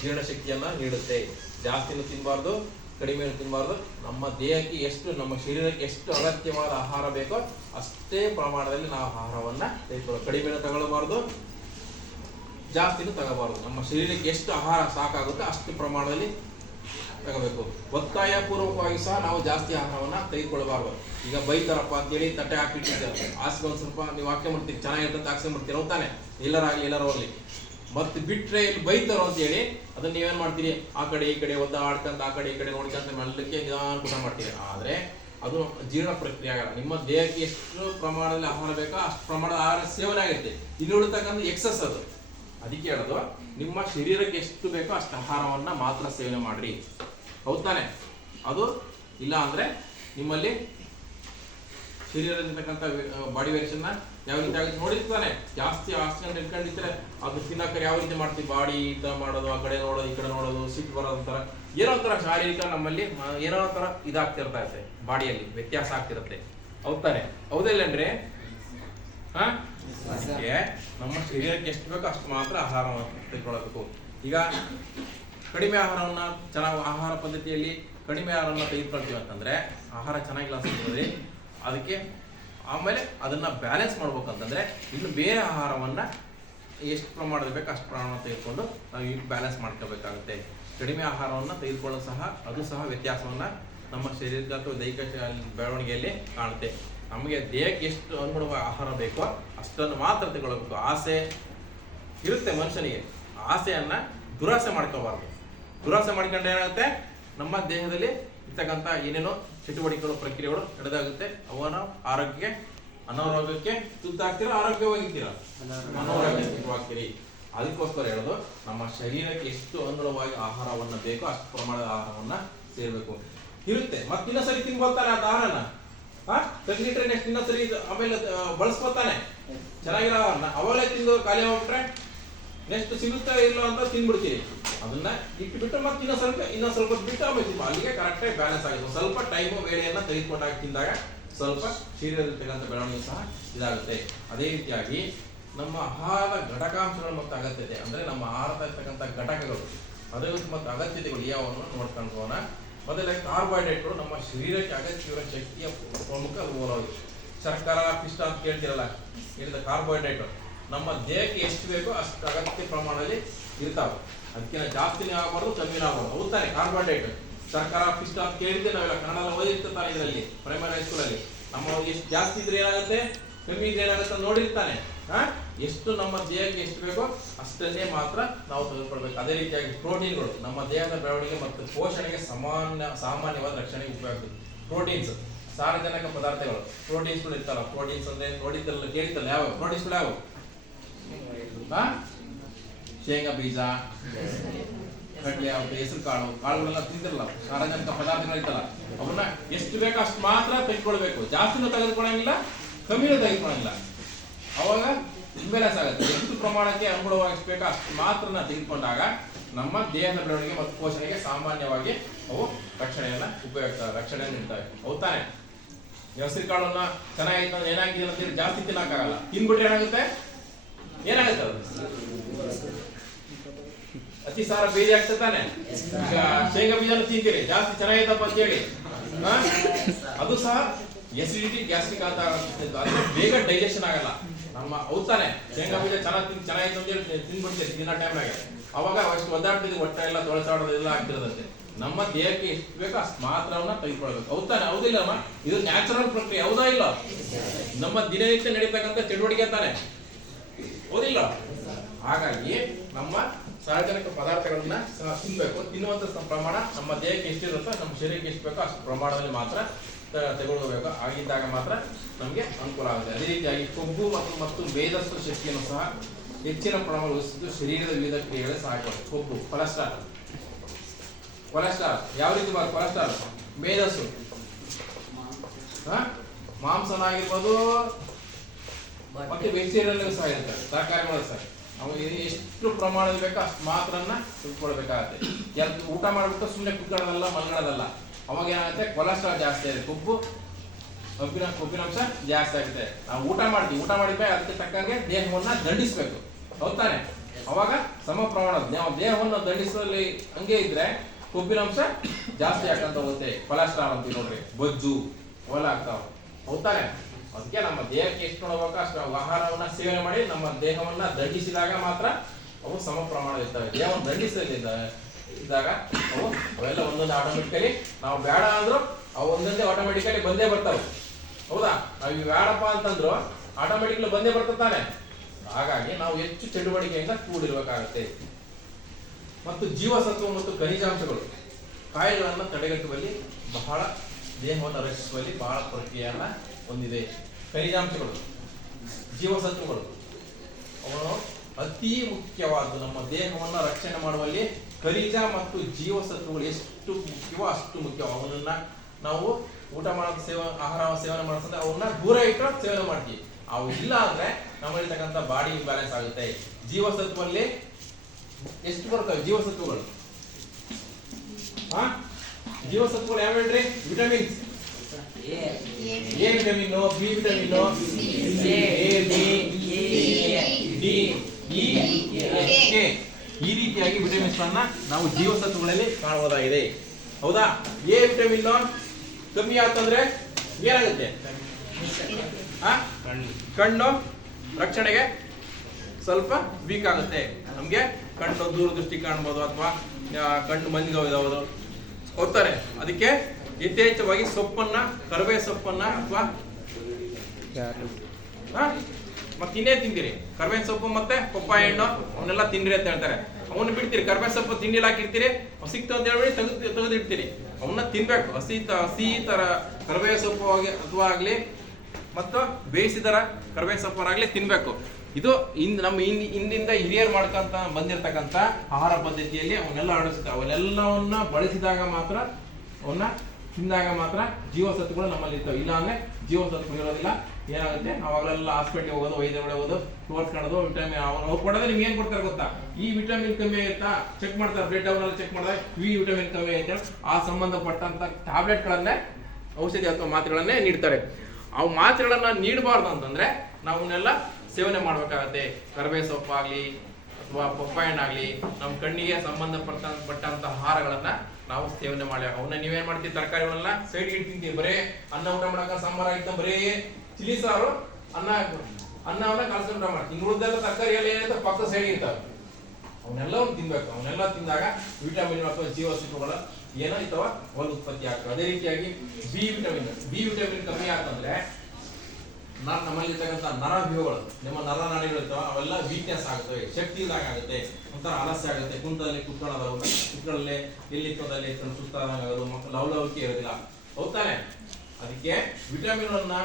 ಜೀರ್ಣಶಕ್ತಿಯನ್ನು ನೀಡುತ್ತೆ. ಜಾಸ್ತಿನೂ ತಿನ್ನಬಾರ್ದು, ಕಡಿಮೆನೂ ತಿನ್ನಬಾರ್ದು. ನಮ್ಮ ದೇಹಕ್ಕೆ ಎಷ್ಟು, ನಮ್ಮ ಶರೀರಕ್ಕೆ ಎಷ್ಟು ಅಗತ್ಯವಾದ ಆಹಾರ ಬೇಕೋ ಅಷ್ಟೇ ಪ್ರಮಾಣದಲ್ಲಿ ನಾವು ಆಹಾರವನ್ನು ತೆಗೆದುಕೊಳ್ಳೋದು. ಕಡಿಮೆನೂ ತಗೊಳ್ಳಬಾರ್ದು, ಜಾಸ್ತಿನೂ ತಗೋಬಾರ್ದು. ನಮ್ಮ ಶರೀರಕ್ಕೆ ಎಷ್ಟು ಆಹಾರ ಸಾಕಾಗುತ್ತೋ ಅಷ್ಟು ಪ್ರಮಾಣದಲ್ಲಿ ತಗೋಬೇಕು. ಒತ್ತಾಯ ಪೂರ್ವಕವಾಗಿ ಸಹ ನಾವು ಜಾಸ್ತಿ ಆಹಾರವನ್ನು ತೆಗೆದುಕೊಳ್ಳಬಾರ್ದು. ಈಗ ಬೈತಾರಪ್ಪ ಅಂತೇಳಿ ತಟ್ಟೆ ಹಾಕಿಟ್ಟಿರ್ತಾರೆ, ಹಾಸಿಗೆ ಒಂದು ಸ್ವಲ್ಪ ನೀವು ಹಾಕಿ ಮಾಡ್ತೀರಿ, ಚೆನ್ನಾಗಿರ್ತಂತ ಹಾಕ್ಸಿ ಮಾಡ್ತೀರಿ, ಹೋಗ್ತಾನೆ, ಎಲ್ಲರಾಗಲಿ ಎಲ್ಲರೂ ಹೋಗ್ಲಿ. ಮತ್ತೆ ಬಿಟ್ರೆ ಇಲ್ಲಿ ಬೈತಾರೋ ಅಂತೇಳಿ ಅದನ್ನ ನೀವೇನ್ ಮಾಡ್ತೀರಿ, ಆ ಕಡೆ ಈ ಕಡೆ ಒದ್ದಾಡ್ಕಂತ ಆ ಕಡೆ ಈ ಕಡೆ ನೋಡ್ಕಂತ ಮೆಲ್ಲಕ್ಕೆ ನಿಧಾನ ಊಟ ಮಾಡ್ತೀರಿ. ಆದರೆ ಅದು ಜೀರ್ಣ ಪ್ರಕ್ರಿಯೆ ಆಗಲ್ಲ. ನಿಮ್ಮ ದೇಹಕ್ಕೆ ಎಷ್ಟು ಪ್ರಮಾಣದಲ್ಲಿ ಆಹಾರ ಬೇಕೋ ಅಷ್ಟು ಪ್ರಮಾಣದ ಆಹಾರ ಸೇವನೆ ಆಗುತ್ತೆ. ಇಲ್ಲಿ ಉಳಿತಕ್ಕಂಥ ಎಕ್ಸಸ್ ಅದು. ಅದಕ್ಕೆ ಹೇಳೋದು, ನಿಮ್ಮ ಶರೀರಕ್ಕೆ ಎಷ್ಟು ಬೇಕೋ ಅಷ್ಟು ಆಹಾರವನ್ನ ಮಾತ್ರ ಸೇವನೆ ಮಾಡ್ರಿ, ಹೌದಾನೆ. ಅದು ಇಲ್ಲ ಅಂದ್ರೆ ನಿಮ್ಮಲ್ಲಿ ಶರೀರದಲ್ಲಿರ್ತಕ್ಕಂಥ ಬಾಡಿ ವೇರಿಯೇಷನ್ ಯಾವ ರೀತಿ ಆಗುತ್ತೆ ನೋಡಿರ್ತಾನೆ. ಜಾಸ್ತಿ ಆಸ್ತಿ ಇಟ್ಕೊಂಡಿರ್ತಾರೆ, ಅದು ತಿನ್ನಕ್ಕೆ ಯಾವ ರೀತಿ ಮಾಡ್ತೀವಿ, ಬಾಡಿ ಈ ತರ ಮಾಡೋದು, ಆ ಕಡೆ ನೋಡೋದು, ಈ ಕಡೆ ನೋಡೋದು, ಸಿಟ್ಟು ಬರೋದು, ತರ ಏನೋ ತರ ಶಾರೀರಿಕ ನಮ್ಮಲ್ಲಿ ಏನೋ ತರ ಇದಾಗ್ತಿರ್ತಾ ಇರುತ್ತೆ, ಬಾಡಿಯಲ್ಲಿ ವ್ಯತ್ಯಾಸ ಆಗ್ತಿರುತ್ತೆ, ಹೌದಾನೆ. ಹೌದಿಲ್ಲಂದ್ರೆ ನಮ್ಮ ಶರೀರಕ್ಕೆ ಎಷ್ಟು ಬೇಕೋ ಅಷ್ಟು ಮಾತ್ರ ಆಹಾರವನ್ನು ತೆಗೆದುಕೊಳ್ಳಬೇಕು. ಈಗ ಕಡಿಮೆ ಆಹಾರವನ್ನು ಚೆನ್ನಾಗಿ ಆಹಾರ ಪದ್ಧತಿಯಲ್ಲಿ ಕಡಿಮೆ ಆಹಾರವನ್ನು ತೆಗೆದುಕೊಳ್ತೀವಿ ಅಂತಂದ್ರೆ ಆಹಾರ ಚೆನ್ನಾಗಿಲ್ಲ ಅನ್ಸುತ್ತೆ. ಅದಕ್ಕೆ ಆಮೇಲೆ ಅದನ್ನ ಬ್ಯಾಲೆನ್ಸ್ ಮಾಡ್ಬೇಕಂತಂದ್ರೆ ಇನ್ನು ಬೇರೆ ಆಹಾರವನ್ನ ಎಷ್ಟು ಪ್ರಮಾಣದ ಬೇಕು ಅಷ್ಟು ಪ್ರಮಾಣ ತೆಗೆದುಕೊಂಡು ನಾವು ಈಗ ಬ್ಯಾಲೆನ್ಸ್ ಮಾಡ್ಕೋಬೇಕಾಗುತ್ತೆ. ಕಡಿಮೆ ಆಹಾರವನ್ನು ತೆಗೆದುಕೊಳ್ಳೋದು ಸಹ ಅದು ಸಹ ವ್ಯತ್ಯಾಸವನ್ನ ನಮ್ಮ ಶರೀರದ ಅಥವಾ ದೈಹಿಕ ಬೆಳವಣಿಗೆಯಲ್ಲಿ ಕಾಣುತ್ತೆ. ನಮಗೆ ದೇಹಕ್ಕೆ ಎಷ್ಟು ಅನುಗುಣವಾಗಿ ಆಹಾರ ಬೇಕೋ ಅಷ್ಟನ್ನು ಮಾತ್ರ ತಗೊಳ್ಬೇಕು. ಆಸೆ ಇರುತ್ತೆ ಮನುಷ್ಯನಿಗೆ, ಆಸೆಯನ್ನ ದುರಾಸೆ ಮಾಡ್ಕೋಬಾರ್ದು. ದುರಾಸೆ ಮಾಡ್ಕೊಂಡ್ರೆ ಏನಾಗುತ್ತೆ, ನಮ್ಮ ದೇಹದಲ್ಲಿ ಇರ್ತಕ್ಕಂಥ ಏನೇನೋ ಚಟುವಟಿಕೆಗಳು ಪ್ರಕ್ರಿಯೆಗಳು ನಡೆದಾಗುತ್ತೆ. ಅವನ ಆರೋಗ್ಯಕ್ಕೆ ಅನಾರೋಗ್ಯಕ್ಕೆ ತುತ್ತಾಗ್ತೀರಾ, ಆರೋಗ್ಯವಾಗಿರ್ತೀರಾ, ಅನಾರೋಗ್ಯಕ್ಕೆ ತುತ್ತಾಗ್ತೀರಿ. ಅದಕ್ಕೋಸ್ಕರ ಹೇಳೋದು ನಮ್ಮ ಶರೀರಕ್ಕೆ ಎಷ್ಟು ಅನುಗುಣವಾಗಿ ಆಹಾರವನ್ನ ಬೇಕೋ ಅಷ್ಟು ಪ್ರಮಾಣದ ಆಹಾರವನ್ನ ಸೇರ್ಬೇಕು ಇರುತ್ತೆ. ಮತ್ತೆ ಇನ್ನೊಂದ್ಸರಿ ತಿನ್ಬೋತಾನೆ ಆ ಆಹಾರನ ತೆಗ್ದಿಟ್ರೆ ನೆಕ್ಸ್ಟ್ ಇನ್ನೊಂದ್ಸರಿ ಆಮೇಲೆ ಬಳಸ್ಕೊತಾನೆ. ಚೆನ್ನಾಗಿರೋ ಅವಾಗಲೇ ತಿಂದು ಖಾಲಿ ಹೋಗ್ಬಿಟ್ರೆ ನೆಕ್ಸ್ಟ್ ಸಿಗುತ್ತಾ ಇಲ್ಲ ಅಂತ ತಿನ್ಬಿಡ್ತೀವಿ. ಅದನ್ನ ಇಟ್ಬಿಟ್ಟು ಮತ್ತೆ ಇನ್ನೊಂದ್ ಸ್ವಲ್ಪ ಬಿಟ್ಟು ಆಮೇಲೆ ತಿನ್ನು. ಅಲ್ಲಿಗೆ ಕರೆಕ್ಟಾಗಿ ಬ್ಯಾಲೆನ್ಸ್ ಆಗುತ್ತೆ. ಸ್ವಲ್ಪ ಟೈಮು ವೇಳೆಯನ್ನ ತೆಗೆದುಕೊಂಡಾಗ ತಿಂದಾಗ ಸ್ವಲ್ಪ ಶರೀರದಲ್ಲಿರ್ತಕ್ಕಂಥ ಬೆಳವಣಿಗೆ ಸಹ ಇದಾಗುತ್ತೆ. ಅದೇ ರೀತಿಯಾಗಿ ನಮ್ಮ ಆಹಾರದ ಘಟಕಾಂಶಗಳು ಮತ್ತು ಅಗತ್ಯತೆ ಅಂದ್ರೆ ನಮ್ಮ ಆಹಾರದ ಇರ್ತಕ್ಕಂಥ ಘಟಕಗಳು ಅದರ ಮತ್ತು ಅಗತ್ಯತೆಗಳು ಯಾವನ್ನು ನೋಡ್ಕೊಂಡು ಹೋಗೋಣ. ಮೊದಲಾಗಿ ಕಾರ್ಬೋಹೈಡ್ರೇಟ್ಗಳು ನಮ್ಮ ಶರೀರಕ್ಕೆ ಅಗತ್ಯವಿರುವ ಶಕ್ತಿಯ ಪ್ರಮುಖ ಮೂಲವಾಗಿದೆ. ಶರ್ಕರ ಪಿಷ್ಟ ಅಂತ ಕೇಳ್ತಿರಲ್ಲ, ಹೇಳಿದ ಕಾರ್ಬೋಹೈಡ್ರೇಟ್ ನಮ್ಮ ದೇಹಕ್ಕೆ ಎಷ್ಟು ಬೇಕೋ ಅಷ್ಟು ಅಗತ್ಯ ಪ್ರಮಾಣದಲ್ಲಿ ಇರ್ತಾವೆ. ಅದಕ್ಕಿಂತ ಜಾಸ್ತಿನೇ ಆಗಬಾರ್ದು, ಕಮ್ಮಿನೇ ಆಗಬಾರ್ದು. ಹೌದಾನೆ ಕಾರ್ಬೋಹೈಡ್ರೇಟ್ ಶರ್ಕರ ಪಿಷ್ಟ ಅಂತ ಕೇಳಿದ್ರೆ ನಾವೆಲ್ಲ ಕನ್ನಡ ಓದಿರ್ತಾನೆ ಇದರಲ್ಲಿ ಪ್ರೈಮರಿ ಹೈಸ್ಕೂಲಲ್ಲಿ. ನಮ್ಮ ಎಷ್ಟು ಜಾಸ್ತಿ ಇದ್ರೆ ಏನಾಗುತ್ತೆ, ಕಮ್ಮಿ ಇದ್ರೆ ಏನಾಗುತ್ತೆ ನೋಡಿರ್ತಾನೆ. ಎಷ್ಟು ನಮ್ಮ ದೇಹಕ್ಕೆ ಎಷ್ಟು ಬೇಕೋ ಅಷ್ಟನ್ನೇ ಮಾತ್ರ ನಾವು ತೆಗೆದುಕೊಳ್ಬೇಕು. ಅದೇ ರೀತಿಯಾಗಿ ಪ್ರೋಟೀನ್ಗಳು ನಮ್ಮ ದೇಹದ ಬೆಳವಣಿಗೆ ಮತ್ತು ಪೋಷಣೆಗೆ ಸಾಮಾನ್ಯವಾದ ರಕ್ಷಣೆಗೆ ಉಪಯೋಗ ಆಗ್ತದೆ. ಪ್ರೋಟೀನ್ಸ್ ಸಾರಜನಕ ಪದಾರ್ಥಗಳು ಪ್ರೋಟೀನ್ಸ್ಗಳು ಇರ್ತಾರ. ಪ್ರೋಟೀನ್ಸ್ ಅಂದ್ರೆ ನೋಡಿದ್ದಲ್ಲ ಕೇಳಿದ್ದಲ್ಲ, ಯಾವ ಪ್ರೋಟೀನ್ಸ್ಗಳು ಯಾವ? ಶೇಂಗಾ ಬೀಜ, ಕಡ್ಲೆ, ಹೆಸರು ಕಾಳು, ಕಾಳುಗಳೆಲ್ಲ ತಿಂದಿರಲ್ಲ, ಸಾರಜನಕ ಪದಾರ್ಥಗಳು ಇರ್ತಲ್ಲ, ಅವನ್ನ ಎಷ್ಟು ಬೇಕೋ ಅಷ್ಟು ಮಾತ್ರ ತೆಗೆದುಕೊಳ್ಬೇಕು. ಜಾಸ್ತಿನೂ ತೆಗೆದುಕೊಳ್ಳಂಗಿಲ್ಲ, ಕಮ್ಮಿನೂ ತೆಗೆದುಕೊಳ್ಳಂಗಿಲ್ಲ. ಅವಾಗ ಇಂಬ್ಯಾಲೆನ್ಸ್ ಆಗುತ್ತೆ. ಎಷ್ಟು ಪ್ರಮಾಣಕ್ಕೆ ಅನುಗುಣವಾಗಿ ಬೇಕೋ ಅಷ್ಟು ಮಾತ್ರ ತೆಗೆದುಕೊಂಡಾಗ ನಮ್ಮ ದೇಹದ ಬೆಳವಣಿಗೆ ಮತ್ತು ಪೋಷಣೆಗೆ ಸಾಮಾನ್ಯವಾಗಿ ಅವು ರಕ್ಷಣೆಯನ್ನು ನೀಡ್ತವೆ. ಹೌದಾನೆ? ಹೆಸರು ಕಾಳನ್ನ ಚೆನ್ನಾಗಿತ್ತು ಅಂದ್ರೆ ಏನಾಗಿದೆ ಅಂತೇಳಿ ಜಾಸ್ತಿ ತಿನ್ನಕ್ಕಾಗಲ್ಲ. ತಿನ್ಬಿಟ್ರೆ ಏನಾಗುತ್ತೆ ಅತಿ ಸಾರ ಬೀಜ ಆಗ್ತಾನೆ. ಈಗ ಶೇಂಗಾ ಬೀಜನ ತಿಂತೀರಿ, ಜಾಸ್ತಿ ಚೆನ್ನಾಗಿತ್ತಪ್ಪ ಅಂತ ಹೇಳಿ ಅದು ಸಹ ಎಸಿಡಿಟಿ ಗ್ಯಾಸ್ಟ್ರಿಕ್ ಅಂತ ಬೇಗ ಡೈಜೆಷನ್ ಆಗಲ್ಲ. ನಮ್ಮ ಹೌದಾನೆ? ಶೇಂಗಾ ಬೀಜ ಚೆನ್ನಾಗಿತ್ತು ಅಂತ ಹೇಳಿ ತಿನ್ಬಿಡ್ತೀರಿ ತಿನ್ನೋ ಟೈಮ್ನಾಗೆ. ಅವಾಗ ಅಷ್ಟು ಒದ್ದಾಡ್ತಿದ್ವಿ, ಹೊಟ್ಟೆ ಎಲ್ಲ ತೊಳಸಾಡೋದೆಲ್ಲ ಆಗ್ತಿರೋದಂತೆ. ನಮ್ಮ ದೇಹಕ್ಕೆ ಎಷ್ಟು ಬೇಕೋ ಅಷ್ಟು ಮಾತ್ರವನ್ನ ತೆಗೆದುಕೊಳ್ಬೇಕು. ಹೌದಾನೆ? ಹೌದಿಲ್ಲಮ್ಮ? ಇದು ನ್ಯಾಚುರಲ್ ಪ್ರಕ್ರಿಯೆ, ಹೌದಾ ಇಲ್ಲ? ನಮ್ಮ ದಿನನಿತ್ಯ ನಡೀತಕ್ಕಂಥ ಚಟುವಟಿಕೆ ತಾನೆ, ಹೌದಿಲ್ಲ? ಹಾಗಾಗಿ ನಮ್ಮ ಸಾರ್ವಜನಿಕ ಪದಾರ್ಥಗಳನ್ನ ತಿನ್ಬೇಕು. ತಿನ್ನುವಂತ ಪ್ರಮಾಣ ನಮ್ಮ ದೇಹಕ್ಕೆ ಎಷ್ಟಿರುತ್ತೋ ನಮ್ಮ ಶರೀರಕ್ಕೆ ಎಷ್ಟು ಬೇಕೋ ಅಷ್ಟು ಪ್ರಮಾಣದಲ್ಲಿ ಮಾತ್ರ ತಗೊಳ್ಬೇಕು. ಆಗಿದ್ದಾಗ ಮಾತ್ರ ನಮಗೆ ಅನುಕೂಲ ಆಗುತ್ತೆ. ಅದೇ ರೀತಿಯಾಗಿ ಕೊಬ್ಬು ಮತ್ತು ಮೇಧಸ್ಸು ಶಕ್ತಿಯನ್ನು ಸಹ ಹೆಚ್ಚಿನ ಪ್ರಮಾಣ ವಹಿಸಿದ್ದು ಶರೀರದ ವಿವಿಧ ಕ್ರಿಯೆಗಳ ಸಹಾಯಕ. ಕೊಬ್ಬು, ಕೊಲೆಸ್ಟ್ರಾಲ್ ಯಾವ ರೀತಿ ಬರುತ್ತೆ? ಕೊಲೆಸ್ಟ್ರಾಲ್ ಮೇಧಸ್ಸು ಮಾಂಸನಾಗಿರ್ಬೋದು ಮತ್ತೆ ವೆಜಿಟೇರಿಯನ್ ಸಹ ಇರ್ತಾರೆ, ತರಕಾರಿಗಳು ಸಹ. ನಮಗೆ ಎಷ್ಟು ಪ್ರಮಾಣದಲ್ಲಿ ಬೇಕೋ ಅಷ್ಟು ಮಾತ್ರನ್ನ ತಿಳ್ಕೊಳ್ಬೇಕಾಗತ್ತೆ. ಊಟ ಮಾಡ್ಬಿಟ್ಟು ಸುಮ್ಮನೆ ಕುತ್ಕೊಳ್ಳೋದಲ್ಲ, ಮಲ್ಕೊಳ್ಳೋದಲ್ಲ. ಅವಾಗ ಏನಾಗುತ್ತೆ, ಕೊಲೆಸ್ಟ್ರಾಲ್ ಜಾಸ್ತಿ ಆಗುತ್ತೆ, ಕೊಬ್ಬಿನಾಂಶ ಜಾಸ್ತಿ ಆಗುತ್ತೆ. ನಾವು ಊಟ ಮಾಡಿದ್ಮೇಲೆ ಅದಕ್ಕೆ ತಕ್ಕಂಗೆ ದೇಹವನ್ನ ದಂಡಿಸ್ಬೇಕು. ಹೌದಾನೆ? ಅವಾಗ ಸಮ ಪ್ರಮಾಣದ ನಾವು ದೇಹವನ್ನು ದಂಡಿಸುವಲ್ಲಿ ಹಂಗೆ ಇದ್ರೆ ಕೊಬ್ಬಿನಾಂಶ ಜಾಸ್ತಿ ಆಗ್ತಂತ ಹೋಗುತ್ತೆ. ಕೊಲೆಸ್ಟ್ರಾಲ್ ಅಂತ ನೋಡ್ರಿ, ಬೊಜ್ಜು ಅವೆಲ್ಲ ಆಗ್ತಾವ. ಹೌದಾನೆ? ಅದಕ್ಕೆ ನಮ್ಮ ದೇಹಕ್ಕೆ ಎಷ್ಟು ನೋಡ್ಬೇಕು ಅಷ್ಟು ಆಹಾರವನ್ನ ಸೇವನೆ ಮಾಡಿ ನಮ್ಮ ದೇಹವನ್ನ ದಂಡಿಸಿದಾಗ ಮಾತ್ರ ಅವು ಸಮ ಪ್ರಮಾಣ ಇರ್ತವೆ. ದೇಹವನ್ನು ದಂಡಿಸಿದಾಗ ಅವೆಲ್ಲ ಒಂದೊಂದು ಆಟೋಮೆಟಿಕಲಿ ನಾವು ಬೇಡ ಅಂದ್ರು ಅವು ಒಂದೊಂದೇ ಆಟೋಮೆಟಿಕಲಿ ಬಂದೇ ಬರ್ತಾವೆ. ಹೌದಾ? ನಾವು ಇವು ಬೇಡಪ್ಪ ಅಂತಂದ್ರು ಆಟೋಮೆಟಿಕ್ಲಿ ಬಂದೇ ಬರ್ತಾನೆ. ಹಾಗಾಗಿ ನಾವು ಹೆಚ್ಚು ಚಟುವಟಿಕೆಯಿಂದ ಕೂಡಿರ್ಬೇಕಾಗತ್ತೆ. ಮತ್ತು ಜೀವಸತ್ವ ಮತ್ತು ಖನಿಜಾಂಶಗಳು ಕಾಯಿಲೆಗಳನ್ನು ತಡೆಗಟ್ಟುವಲ್ಲಿ ಬಹಳ, ದೇಹವನ್ನು ರಕ್ಷಿಸುವಲ್ಲಿ ಬಹಳ ಪ್ರಕ್ರಿಯೆಯನ್ನ ಹೊಂದಿದೆ. ಖನಿಜಾಂಶಗಳು, ಜೀವಸತ್ವಗಳು ಅವು ಅತಿ ಮುಖ್ಯವಾದ ನಮ್ಮ ದೇಹವನ್ನು ರಕ್ಷಣೆ ಮಾಡುವಲ್ಲಿ ಖನಿಜ ಮತ್ತು ಜೀವಸತ್ವಗಳು ಎಷ್ಟು ಮುಖ್ಯವೋ ಅಷ್ಟು ಮುಖ್ಯ. ಅವನನ್ನ ನಾವು ಊಟ ಮಾಡೋ ಆಹಾರ ಸೇವನೆ ಮಾಡಿದ್ರೆ ಅವನ್ನ ದೂರ ಇಟ್ಟು ಸೇವನೆ ಮಾಡ್ತೀವಿ. ಅವು ಇಲ್ಲ ಅಂದ್ರೆ ನಮ್ಮಲ್ಲಿರ್ತಕ್ಕಂಥ ಬಾಡಿ ಇಂಬ್ಯಾಲೆನ್ಸ್ ಆಗುತ್ತೆ. ಜೀವಸತ್ವದಲ್ಲಿ ಎಷ್ಟು ಬರ್ತವೆ ಜೀವಸತ್ವಗಳು? ಜೀವಸತ್ವಗಳು ಯಾವ ಹೇಳ್ರಿ? Vitamins, A vitamin, B vitamin, A, B, D, E, K, ಈ ರೀತಿಯಾಗಿ ವಿಟಮಿನ್ಸ್ ಅನ್ನ ನಾವು ಜೀವಸತ್ವಗಳಲ್ಲಿ ಕಾಣಬಹುದಾಗಿದೆ. ಹೌದಾ? ಎ ವಿಟಮಿನ್ ಕಮ್ಮಿ ಆತಂದ್ರೆ ಏನಾಗುತ್ತೆ? ಕಣ್ಣು ರಕ್ಷಣೆಗೆ ಸ್ವಲ್ಪ ವೀಕ್ ಆಗುತ್ತೆ. ನಮ್ಗೆ ಕಣ್ಣು ದೂರದೃಷ್ಟಿ ಕಾಣ್ಬೋದು ಅಥವಾ ಕಣ್ಣು ಮಂಜಿಗಬಹುದು, ಹೋಗ್ತಾರೆ. ಅದಕ್ಕೆ ಯಥೇಚ್ಛವಾಗಿ ಸೊಪ್ಪನ್ನ, ಕರಿಬೇ ಸೊಪ್ಪನ್ನ ಅಥವಾ ಮತ್ತೆ ಇನ್ನೇ ತಿಂತೀರಿ, ಕರಿಬೇವಿನ ಸೊಪ್ಪು ಮತ್ತೆ ಪಪ್ಪಾಯ ಹಣ್ಣು ಅವನ್ನೆಲ್ಲ ತಿನ್ರಿ ಅಂತ ಹೇಳ್ತಾರೆ. ಅವನ್ನ ಬಿಡ್ತೀರಿ, ಕರ್ಬೇವು ಸೊಪ್ಪು ತಿಂಡಿಲಿ ಹಾಕಿರ್ತೀರಿ, ಸಿಕ್ತು ಅಂತ ಹೇಳಿ ತೆಗೆದಿಡ್ತೀರಿ. ಅವನ್ನ ತಿನ್ಬೇಕು. ಹಸಿ ತರ ಕರ್ಬೇವು ಸೊಪ್ಪು ಅಥವಾ ಆಗ್ಲಿ ಮತ್ತು ಬೇಯಿಸಿದರ ಕರ್ಬೇವು ಸೊಪ್ಪರಾಗ್ಲಿ ತಿನ್ಬೇಕು. ಇದು ನಮ್ಮ ಹಿಂದಿಂದ ಹಿರಿಯರು ಮಾಡ್ಕೊಂತ ಬಂದಿರತಕ್ಕಂತ ಆಹಾರ ಪದ್ಧತಿಯಲ್ಲಿ ಅವನ್ನೆಲ್ಲ ಅಳಿಸುತ್ತೆ. ಅವನ್ನೆಲ್ಲವನ್ನ ಬಳಸಿದಾಗ ಮಾತ್ರ, ಅವನ್ನ ತಿಂದಾಗ ಮಾತ್ರ ಜೀವಸತ್ವಗಳು ನಮ್ಮಲ್ಲಿ ಇರ್ತವೆ. ಇಲ್ಲ ಅಂದ್ರೆ ಜೀವಸತ್ವ ಇರೋದಿಲ್ಲ. ಏನಾಗುತ್ತೆ, ಅವಾಗಲೆಲ್ಲ ಹಾಸ್ಪಿಟ್ಲಿಗೆ ಹೋಗೋದು, ವೈದ್ಯರ ಹೋಗೋದು, ತೋರಿಸ್ಕೊಳ್ಳೋದು, ವಿಟಮಿನ್ ಅವ್ರು ಕೊಡೋದು. ನಿಮ್ಗೆ ಏನ್ ಕೊಡ್ತಾರೆ ಗೊತ್ತಾ? ಈ ವಿಟಮಿನ್ ಕಮ್ಮಿ ಆಯ್ತಾ ಚೆಕ್ ಮಾಡ್ತಾರೆ, ಬ್ಲಡ್ ಲೆವೆಲ್ ಚೆಕ್ ಮಾಡಿದಾಗ ಈ ವಿಟಮಿನ್ ಕಮ್ಮಿ ಐತೆ, ಆ ಸಂಬಂಧಪಟ್ಟಂತ ಟ್ಯಾಬ್ಲೆಟ್ಗಳನ್ನೇ, ಔಷಧಿ ಅಥವಾ ಮಾತ್ರೆಗಳನ್ನೇ ನೀಡ್ತಾರೆ. ಆ ಮಾತ್ರೆಗಳನ್ನ ನೀಡಬಾರ್ದು ಅಂತಂದ್ರೆ ನಾವನ್ನೆಲ್ಲ ಸೇವನೆ ಮಾಡ್ಬೇಕಾಗತ್ತೆ. ಕರ್ಬೇವು ಸೊಪ್ಪಾಗ್ಲಿ ಅಥವಾ ಪಪ್ಪಾಯ ಹಣ್ಣಾಗ್ಲಿ ನಮ್ಮ ಕಣ್ಣಿಗೆ ಸಂಬಂಧಪಟ್ಟಂತ ಆಹಾರಗಳನ್ನ ನಾವು ಸೇವನೆ ಮಾಡಿ. ಅವನ್ನ ನೀವೇನ್ ಮಾಡ್ತೀವಿ, ತರಕಾರಿಗಳನ್ನ ಸೈಡ್ಗೆ ತಿಂತೀವಿ. ಬರೇ ಅನ್ನ ಊಟ ಮಾಡಕ ಸಾಂಬಾರ ಆಯ್ತಾ, ಬರೇ ಚಿಲ್ಲಿ ಸಾರು ಅನ್ನವನ್ನ ಕಲಸಿ ಊಟ ಮಾಡ್ತೀವಿ. ಇನ್ನು ಉಳಿದೆಲ್ಲ ತರಕಾರಿ ಎಲ್ಲ ಏನಂತ ಪಕ್ಕ ಸೈಡ್ ಇರ್ತಾವೆ. ಅವನ್ನೆಲ್ಲವನ್ನು ತಿನ್ಬೇಕು. ಅವನ್ನೆಲ್ಲ ತಿಂದಾಗ ವಿಟಮಿನ್ ಅಥವಾ ಜೀವಸತ್ವಗಳ ಏನಾಯ್ತವ ಒಂದು ಉತ್ಪತ್ತಿ ಆಗ್ತವೆ. ಅದೇ ರೀತಿಯಾಗಿ ಬಿ ವಿಟಮಿನ್ ಕಮ್ಮಿ ಆಗ್ತಂದ್ರೆ ನಮ್ಮಲ್ಲಿರ್ತಕ್ಕಂಥ ನರವ್ಯೂಹಗಳು, ನಿಮ್ಮ ನರನಾಡಿಗಳು ಇರ್ತಾವ, ಅವೆಲ್ಲ ವೀಕ್ನೆಸ್ ಆಗುತ್ತವೆ, ಶಕ್ತಿ ಇಲ್ದಾಗ ಆಗುತ್ತೆ, ಒಂಥರ ಆಲಸ್ಯ ಆಗುತ್ತೆ, ಕುಂತದಲ್ಲಿ ಕುತ್ಕೊಳ್ಳಲ್ಲೇ ಎಲ್ಲಿ ಕುಂತಲ್ಲಿ ಸುಸ್ತಾಗೋದು, ಮಕ್ಕಳು ಲವಲವಿಕೆ ಇರೋದಿಲ್ಲ. ಹೌದಾನೆ? ಅದಕ್ಕೆ ವಿಟಮಿನ್ ಅನ್ನ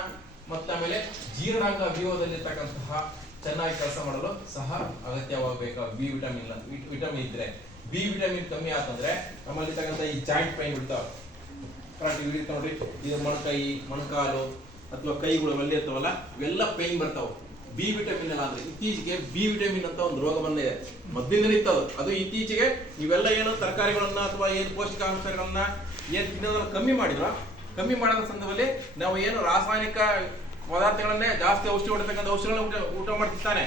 ಮತ್ತೆ ಆಮೇಲೆ ಜೀರ್ಣಾಂಗ ವ್ಯೂಹದಲ್ಲಿರ್ತಕ್ಕಂತಹ ಚೆನ್ನಾಗಿ ಕೆಲಸ ಮಾಡಲು ಸಹ ಅಗತ್ಯವಾಗಬೇಕು. ಬಿ ವಿಟಮಿನ್ ಇದ್ರೆ. ಬಿ ವಿಟಮಿನ್ ಕಮ್ಮಿ ಆತಂದ್ರೆ ನಮ್ಮಲ್ಲಿರ್ತಕ್ಕಂಥ ಈ ಜಾಯಿಂಟ್ ಪೈನ್ ಬಿಡ್ತಾವೆ. ನೋಡ್ರಿ, ಇದು ಮೊಣಕಾಲು ಅಥವಾ ಕೈಗಳು ಅವೆಲ್ಲ ಇರ್ತಾವಲ್ಲ, ಇವೆಲ್ಲ ಪೈನ್ ಬರ್ತಾವ ಬಿ ವಿಟಮಿನ್ ಎಲ್ಲ. ಅಂದ್ರೆ ಇತ್ತೀಚೆಗೆ ಬಿ ವಿಟಮಿನ್ ಅಂತ ಒಂದು ರೋಗ ಬಂದಿದೆ. ಮೊದಲಿಂದ ಇತ್ತದು, ಅದು ಇತ್ತೀಚೆಗೆ ಇವೆಲ್ಲ ಏನು ತರಕಾರಿಗಳನ್ನ ಅಥವಾ ಏನು ಪೌಷ್ಟಿಕಾಂಶಗಳನ್ನ ಏನ್ ತಿನ್ನೋದನ್ನ ಕಮ್ಮಿ ಮಾಡೋದ ಸಂದರ್ಭದಲ್ಲಿ ನಾವು ಏನು ರಾಸಾಯನಿಕ ಪದಾರ್ಥಗಳನ್ನೇ ಜಾಸ್ತಿ ಔಷಧಿ ಹೊಡಿತಕ್ಕಂಥ ಔಷಧಿಗಳನ್ನ ಊಟ ಮಾಡ್ತಿರ್ತಾನೆ.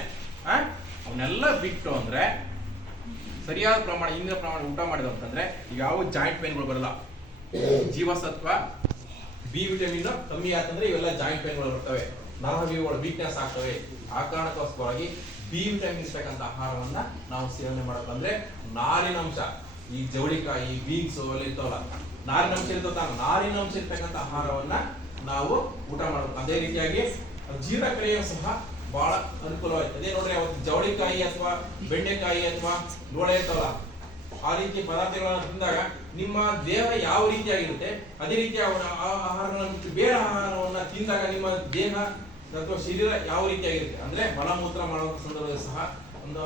ಅವನ್ನೆಲ್ಲ ಬಿಟ್ಟು ಅಂದ್ರೆ ಸರಿಯಾದ ಪ್ರಮಾಣ, ಇಂದಿನ ಪ್ರಮಾಣ ಊಟ ಮಾಡಿದ ಅಂತಂದ್ರೆ ಯಾವ ಜಾಯಿಂಟ್ ಪೈನ್ಗಳು ಬರಲ್ಲ. ಜೀವಸತ್ವ ಬಿ ವಿಟಮಿನ್ ಕಮ್ಮಿ ಆತಂದ್ರೆ ಇವೆಲ್ಲ ಜಾಯಿಂಟ್ ಪೈನ್ಗಳು ಬರ್ತವೆ, ನರವ್ಯೂಹಗಳು ವೀಕ್ನೆಸ್ ಆಗ್ತವೆ. ಆ ಕಾರಣಕ್ಕೋಸ್ಕರವಾಗಿ ಬಿ ವಿಟಮಿನ್ ಇರ್ತಕ್ಕಂಥ ಆಹಾರವನ್ನ ನಾವು ಸೇವನೆ ಮಾಡಬೇಕಂದ್ರೆ ನಾರಿನಂಶ, ಈ ಜವಳಿಕಾಯಿ, ಬೀನ್ಸ್ ಅವೆಲ್ಲ ಇರ್ತಾವಲ್ಲ, ನಾರಿನಂಶ ಇರ್ತದ, ನಾರಿನಂಶ ಇರ್ತಕ್ಕಂಥ ಆಹಾರವನ್ನ ನಾವು ಊಟ ಮಾಡಬೇಕು. ಅದೇ ರೀತಿಯಾಗಿ ಜೀರ್ಣಕ್ರಿಯೆಯು ಸಹ ಬಹಳ ಅನುಕೂಲವಾಗ್ತದೆ. ನೋಡ್ರಿ, ಅವತ್ತು ಜವಳಿಕಾಯಿ ಅಥವಾ ಬೆಂಡೆಕಾಯಿ ಅಥವಾ ಲೋಳೆ ಇರ್ತಾವಲ್ಲ, ಆ ರೀತಿ ಪದಾರ್ಥಗಳನ್ನ ತಿಂದಾಗ ನಿಮ್ಮ ದೇಹ ಯಾವ ರೀತಿಯಾಗಿರುತ್ತೆ ಅದೇ ರೀತಿ ಆಹಾರಗಳನ್ನು ಬಿಟ್ಟು ಬೇರೆ ಆಹಾರವನ್ನ ತಿಂದಾಗ ನಿಮ್ಮ ದೇಹ ಅಥವಾ ಶರೀರ ಯಾವ ರೀತಿಯಾಗಿರುತ್ತೆ ಅಂದ್ರೆ ಮಲಮೂತ್ರ ಮಾಡುವ ಸಂದರ್ಭದಲ್ಲಿ ಸಹ ಒಂದು